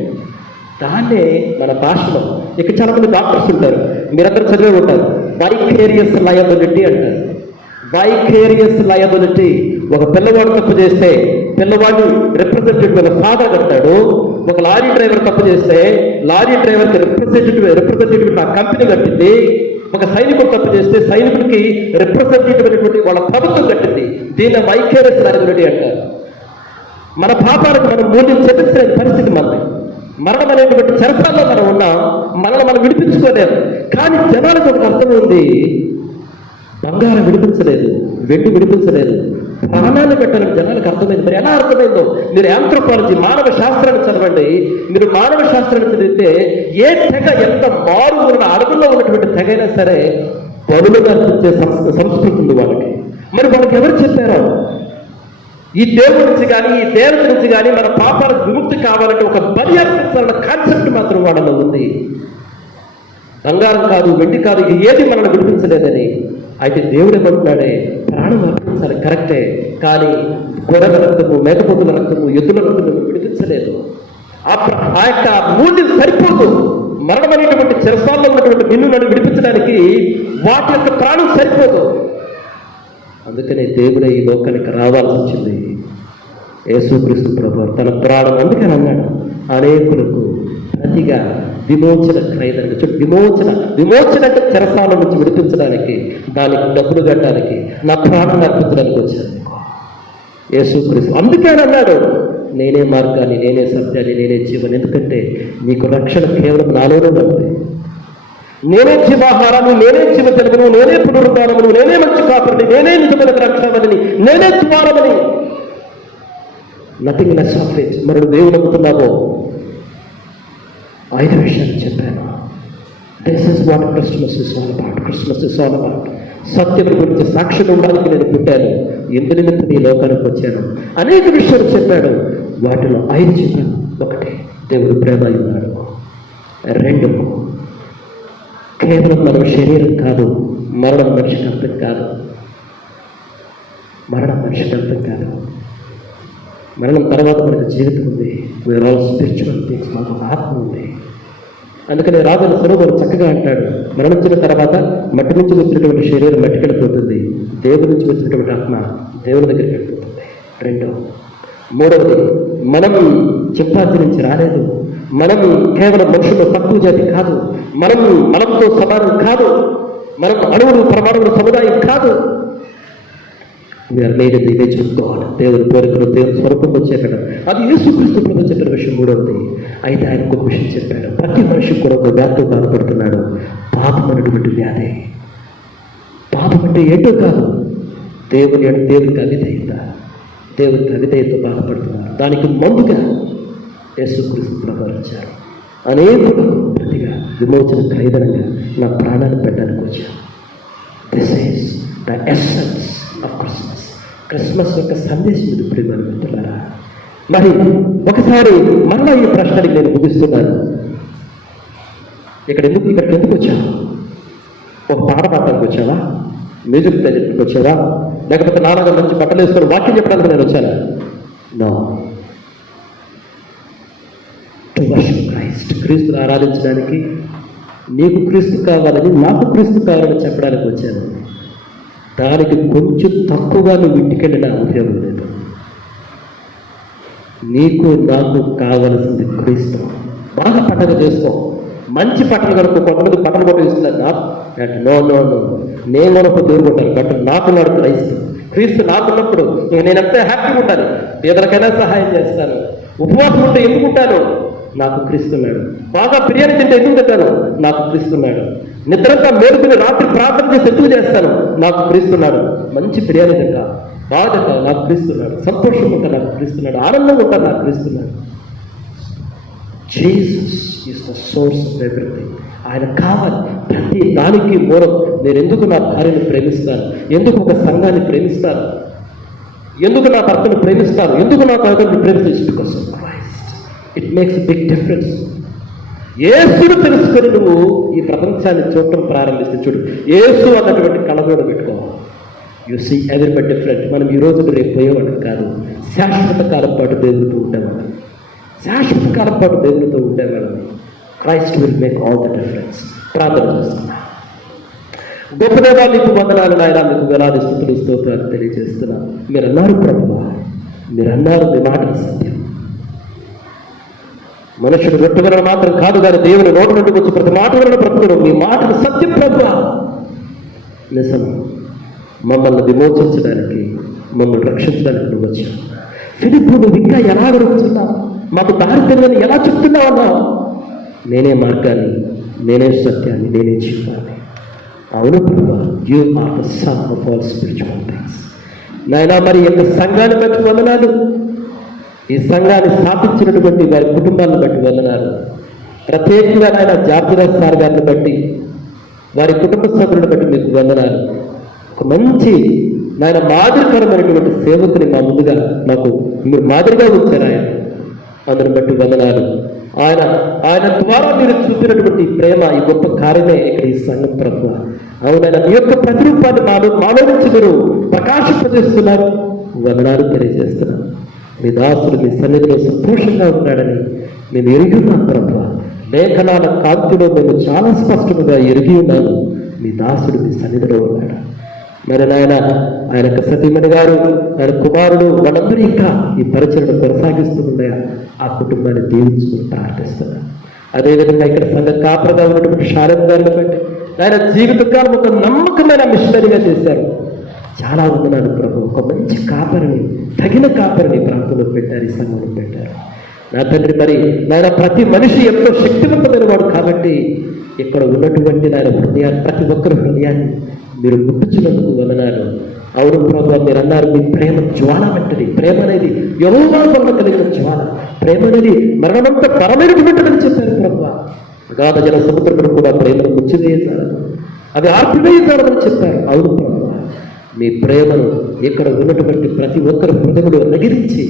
దాన్నే మన భాషలో, ఇక్కడ చాలా మంది డాక్టర్స్ ఉంటారు, మీరందరూ చదివే ఉంటారు, వైకేరియస్ లయబిలిటీ అంటారు. Vicarious liability. ఒక పిల్లవాడు తప్పు చేస్తే పిల్లవాడు రిప్రజెంటేటివ్ ఫాదర్ కడతాడు. ఒక లారీ డ్రైవర్ తప్పు చేస్తే లారీ డ్రైవర్కి రిప్రజెంటేటివ్ ఆ కంపెనీ కట్టింది. ఒక సైనికుడు తప్పు చేస్తే సైనికుడికి రిప్రజెంటేటివ్ అనేటువంటి వాళ్ళ ప్రభుత్వం కట్టింది. దీన్ని వైకేరియస్ లయబిలిటీ అంటారు. మన పాపాలకు మనం మూల్యం చెల్లించే పరిస్థితి మనది. మరణం అనేటువంటి చరసాల్లో మనం ఉన్నాం, మనం విడిపించుకోలేము. కానీ జనాలకు ఒక అర్థం ఉంది, బంగారం విడిపించలేదు, వెండి విడిపించలేదు, ప్రాణాలు పెట్టాలని జనాలకు అర్థమైంది. మరి ఎలా అర్థమైందో మీరు యాంథ్రోపాలజీ, మానవ శాస్త్రాన్ని చదవండి. మీరు మానవ శాస్త్రాన్ని చదివితే ఏ తెగ ఎంత మారుమూల అడవుల్లో ఉన్నటువంటి తెగైనా సరే బలులుగా అర్పించే సంస్కృతి ఉంది వాళ్ళకి. మరి వాళ్ళకి ఎవరు చెప్పారో ఈ దేవుడి నుంచి కానీ ఈ దేవత నుంచి కానీ మన పాపాలకు విముక్తి కావాలంటే ఒక బలి అర్పించాలన్న కాన్సెప్ట్ మాత్రం వాళ్ళలో ఉంది. బంగారం కాదు, వెండి కాదు, ఏది మనల్ని విడిపించలేదని. అయితే దేవుడు ఏమంటున్నాడే, ప్రాణం అర్పించాలి, కరెక్టే, కానీ గొర్రెల రక్తము, మేకపోతుల రక్తము, ఎద్దుల రక్తము విడిపించలేదు. ఆ యొక్క మూల్యం సరిపోదు. మరణం అనేటువంటి చెరసాల్లో ఉన్నటువంటి నిన్ను విడిపించడానికి వాటి యొక్క ప్రాణం సరిపోదు. అందుకనే దేవుడే ఈ లోకానికి రావాల్సి వచ్చింది. యేసుక్రీస్తు ప్రభువు తన ప్రాణం అందుకని అన్నాడు, అనేకులకు ప్రతిగా విమోచన క్రయదం. విమోచన అంటే చెరసాల నుంచి విడిపించడానికి, దానికి డబ్బులు కట్టడానికి, నా ప్రాణం అర్పించడానికి వచ్చాను యేసుక్రీస్తు. అందుకే అన్నాడు, నేనే మార్గాన్ని, నేనే సత్యాన్ని, నేనే జీవనం. ఎందుకంటే నీకు రక్షణ కేవలం నాలోనే ఉంది. నేనే జీవాహారాన్ని, నేనే జీవజలమును, నేనే పునరుద్ధానమును, నేనే మంచి కాపురిని, నేనే నిజమైన రక్షణని, నేనే ద్వారమని. Nothing less of it. మరి దేవుడు నమ్ముతున్నావో 5 విషయాలు చెప్పాను. This is what Christmas is all about. Christmas is all about సత్యం గురించి సాక్ష్యం ఉండడానికి నేను పుట్టాను, ఎందు నిమిత్తం ఈ లోకానికి వచ్చాను. అనేక విషయాలు చెప్పాడు, వాటిలో 5 చెప్పాను. 1, దేవుడు ప్రేమ ఉన్నాడు. 2, కేవలం మనం శరీరం కాదు, మరణం మనిషికి అర్థం కాదు. మరణం తర్వాత మనకు జీవితం ఉంది. We are all spiritual things. మాకు ఆత్మ ఉంది. అందుకని రాజుల సరోవరు చక్కగా అంటాడు, మరణించిన తర్వాత మట్టి నుంచి వచ్చినటువంటి శరీరం మట్టికి వెళ్ళిపోతుంది, దేవుడి నుంచి వచ్చినటువంటి ఆత్మ దేవుని దగ్గరికి వెళ్ళిపోతుంది. 2, 3వది, మనం చింపాంజీ నుంచి రాలేదు. మనం కేవలం మనుషులు తక్కువ జాతి కాదు. మనంతో సమానం కాదు. మనం అణువులు ప్రమాణములు సముదాయం కాదు. We are made in the image of God. దేవుని పోలికలో దేవుని స్వరూపం వచ్చేక్కడ. అది యేసుక్రీస్తు ప్రభువు చెప్పిన విషయం. 3వది, అయితే ఆయన ఇంకొక విషయం చెప్పాడు. ప్రతి మనిషి కూడా ఒక వ్యాధితో బాధపడుతున్నాడు. పాపం అనేటువంటి వ్యాధి. పాపం అంటే ఏంటో కాదు, దేవునికి అవిధేయత బాధపడుతున్నారు. దానికి మందుగా యేసుక్రీస్తు ప్రభువు వచ్చారు. అనేకులు ప్రతిగా విమోచన ఖైదనంగా నా ప్రాణాన్ని పెట్టడానికి వచ్చాను. This is the essence of Christmas. Christmas యొక్క సందేశం ఇది. ప్రియమైన మిత్రులారా, మరి ఒకసారి మళ్ళా ఈ ప్రశ్నని నేను ముగిస్తున్నాను. ఇక్కడికి ఎందుకు వచ్చావు? ఒక పాట పాడటానికి వచ్చావా? మ్యూజిక్ దగ్గరికి వచ్చావా? లేకపోతే నాన్నగారి నుంచి బట్టలు వేసుకొని వాక్యం చెప్పడానికి నేను వచ్చాను? No, to worship Christ. క్రీస్తుని ఆరాధించడానికి. నీకు క్రీస్తు కావాలని, నాకు క్రీస్తు కావాలని చెప్పడానికి వచ్చాను. దానికి కొంచెం తక్కువగా నువ్వు ఇంటికెళ్ళినా ఉపయోగం లేదు. నీకు నాకు కావలసింది క్రీస్తు. బాగా పండగ చేసుకో, మంచి బట్టలు కనుక్కో. కొంతమంది బట్టలు కొట్టు ఇస్తున్నారు. నో, నేను కొనుక్కో దేవుడు కొట్టారు బట్టలు. నాకున్నాడు క్రైస్తు. క్రీస్తు నాకున్నప్పుడు నేనంతా హ్యాపీగా ఉంటాను. ఎవరికైనా సహాయం చేస్తాను. ఉపవాసం ఉంటే ఎందుకుంటాను? నాకు క్రీస్తున్నాడు. బాగా బిర్యానీ తింటే ఎందుకు తింటాను? నాకు క్రీస్తున్నాడు. నిద్రంతా మేలుకుని రాత్రి ప్రార్థన చేసి ఎందుకు చేస్తాను? నాకు క్రీస్తున్నాడు. మంచి బిర్యానీ తింటా, బాగా తింటా, నాకు క్రీస్తున్నాడు. సంతోషంగా ఉంటా, నాకు క్రీస్తున్నాడు. ఆనందంగా ఉంటా, నాకు క్రీస్తున్నాడు. Jesus is the source of everything. ఆయన కావాలి ప్రతి దానికి మూలం. నేను ఎందుకు నా భార్యను ప్రేమిస్తాను? ఎందుకు ఒక సంఘాన్ని ప్రేమిస్తాను? ఎందుకు నా భర్తను ప్రేమిస్తాను? ఎందుకు నా భార్యను ప్రేమిస్తాను? Because of Christ. It makes a big difference. యేసును తెలుసుకొని నువ్వు ఈ ప్రపంచాన్ని చూడటం ప్రారంభిస్తే, చూడు, యేసు అన్నటువంటి కళగోడ పెట్టుకో. You see everybody different. మనం ఈ రోజు రేపు పోయేవాడు కాదు. శాశ్వత కాలం పాటు దేవుడితో ఉండేవాడు. Christ will make all the difference. ప్రార్థన చేస్తున్నా. గొప్ప దేవా, నీకు వందనాలు నాయన, మీకు వేలాది స్తుతులు స్తోత్రాలు తెలియజేస్తున్నా. మీరు అన్నారు ప్రభువా, మీరు అన్నారు మీ మాటలు సత్యం. మనుషుడు రొట్టె వలన మాత్రం కాదు, కానీ దేవుని నోటి నుండి వచ్చి ప్రతి మాట వలన బ్రతుకును. మీ మాటలు సత్యం ప్రభువా, నిజం. మమ్మల్ని విమోచించడానికి, మమ్మల్ని రక్షించడానికి నువ్వు వచ్చావు. ఫిలిప్పు, నువ్వు ఇంకా ఎలా గడుపుతున్నావు? మాకు దారి తెలియని ఎలా చెప్తున్నావు అన్నావు. నేనే మార్గాన్ని, నేనే సత్యాన్ని, నేనే జీవాన్ని. అవును ప్రభువా, you are the son of all spiritual things. నాయనా, మరి యొక్క సంఘాన్ని బట్టి వందనాలు. ఈ సంఘాన్ని స్థాపించినటువంటి వారి కుటుంబాలను బట్టి వందనాలు. ప్రత్యేకంగా నాయన జార్జిరాజ్ సార్ గారిని బట్టి, వారి కుటుంబ సభ్యులను బట్టి మీకు వందనాలు. ఒక మంచి నాయన మాదిరికరమైనటువంటి సేవకుని మా ముందుగా మాకు మీరు మాదిరిగా ఉంచారు ఆయన. అందుని బట్టి వందనాలు. ఆయన ద్వారా మీరు చూపినటువంటి ప్రేమ, ఈ గొప్ప కార్యమే ఇక్కడ ఈ సంఘం ప్రభువా. అవునైనా మీ యొక్క ప్రతిరూపాన్ని మాలో నుంచి మీరు ప్రకాశింపజేస్తున్నారు. వందనాలు తెలియజేస్తున్నాను. మీ దాసుడు మీ సన్నిధిలో సంతోషంగా ఉన్నాడని మేము ఎరిగి ఉన్నాం ప్రభువా. లేఖనాల కాంతిలో మేము చాలా స్పష్టంగా ఎరిగి ఉన్నాము. మీ దాసుడు మీ సన్నిధిలో ఉన్నాడు. మరి ఆయన సతీమణి గారు, ఆయన కుమారుడు, వాళ్ళందరూ ఇంకా ఈ పరిచయను కొనసాగిస్తూ ఉన్నాయా ఆ కుటుంబాన్ని దీవించుకుని ప్రార్థిస్తున్నారు. అదేవిధంగా ఇక్కడ సంఘ కాపరగా ఉన్నటువంటి శారద గారిని బట్టి ఆయన జీవితకాలం ఒక నమ్మకమైన మిషనరీగా చేశారు. చాలా వందనాలు ప్రభు. ఒక మంచి కాపరిని, తగిన కాపరిని ప్రాంతంలో పెట్టారు, ఈ సంఘంలో పెట్టారు. నా తండ్రి, మరి నాయన ప్రతి మనిషి ఎంతో శక్తివంతమైన వాడు కాబట్టి ఇక్కడ ఉన్నటువంటి నాయన హృదయాన్ని, ప్రతి ఒక్కరి హృదయాన్ని మీరు ముట్టించినందుకు వందనాలు. అవును ప్రభు, మీరు అన్నారు మీ ప్రేమ జ్వాల వంటిది. ప్రేమ అనేది యెహోవా వల్ల కలిగిన జ్వాల. ప్రేమ అనేది మరణమంతా పరమైనటువంటిదని చెప్పారు ప్రభు. అగాధ జల సముద్రమును కూడా ప్రేమను ముచ్చివేయజాలని, అది ఆర్పివేయజాలని చెప్పారు. అవును ప్రభు, మీ ప్రేమను ఇక్కడ ఉన్నటువంటి ప్రతి ఒక్కరి హృదయంలో నగిరించి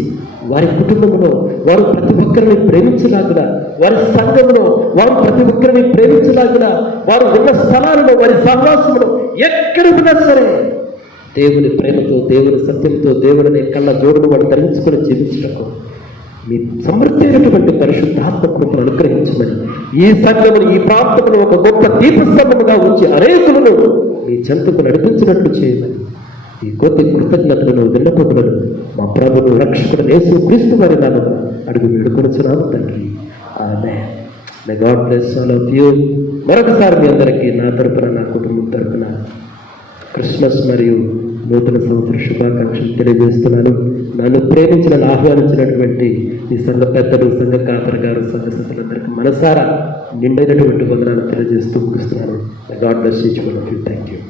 వారి కుటుంబంలో వారు ప్రతి ఒక్కరిని ప్రేమించలాగునా, వారి సంఘంలో వారు ప్రతి ఒక్కరిని ప్రేమించలాగునా, వారు ఉన్న స్థలాలలో వారి సహవాసంలో ఎక్కడ ఉన్నా సరే దేవుని ప్రేమతో, దేవుని సత్యంతో, దేవుడిని కళ్ళ జోడును వాడు ధరించుకొని జీవించటకు మీ సమృద్ధి అయినటువంటి పరిశుద్ధాత్మ కృపను అనుగ్రహించమని, ఈ సంఘమును, ఈ ప్రాంతమును ఒక గొప్ప దీపస్తంభముగా ఉంచి అనేకులను మీ చెంతకు నడిపించినట్లు చేయమని ఈ కొద్ది కృతజ్ఞతలను, విన్నపములను మా ప్రభువును, రక్షకుడు యేసు క్రీస్తు వారి నామమున అడుగు వేడుకొనుచున్నాము తండ్రి. ఆమేన్. May God bless all of you. మరొకసారి మీ అందరికీ నా తరపున, నా కుటుంబం తరపున క్రిస్మస్ మరియు నూతన సంవత్సర శుభాకాంక్షలు తెలియజేస్తున్నాను. నన్ను ప్రేమించిన, ఆహ్వానించినటువంటి ఈ సంఘ పెద్దలు, సంఘ కాపరి గారు, సంఘ సభ్యులందరికీ మనసారా నిండైనటువంటి వందనాలు తెలియజేస్తూ ముగిస్తున్నాను. God bless each one of you. Thank you.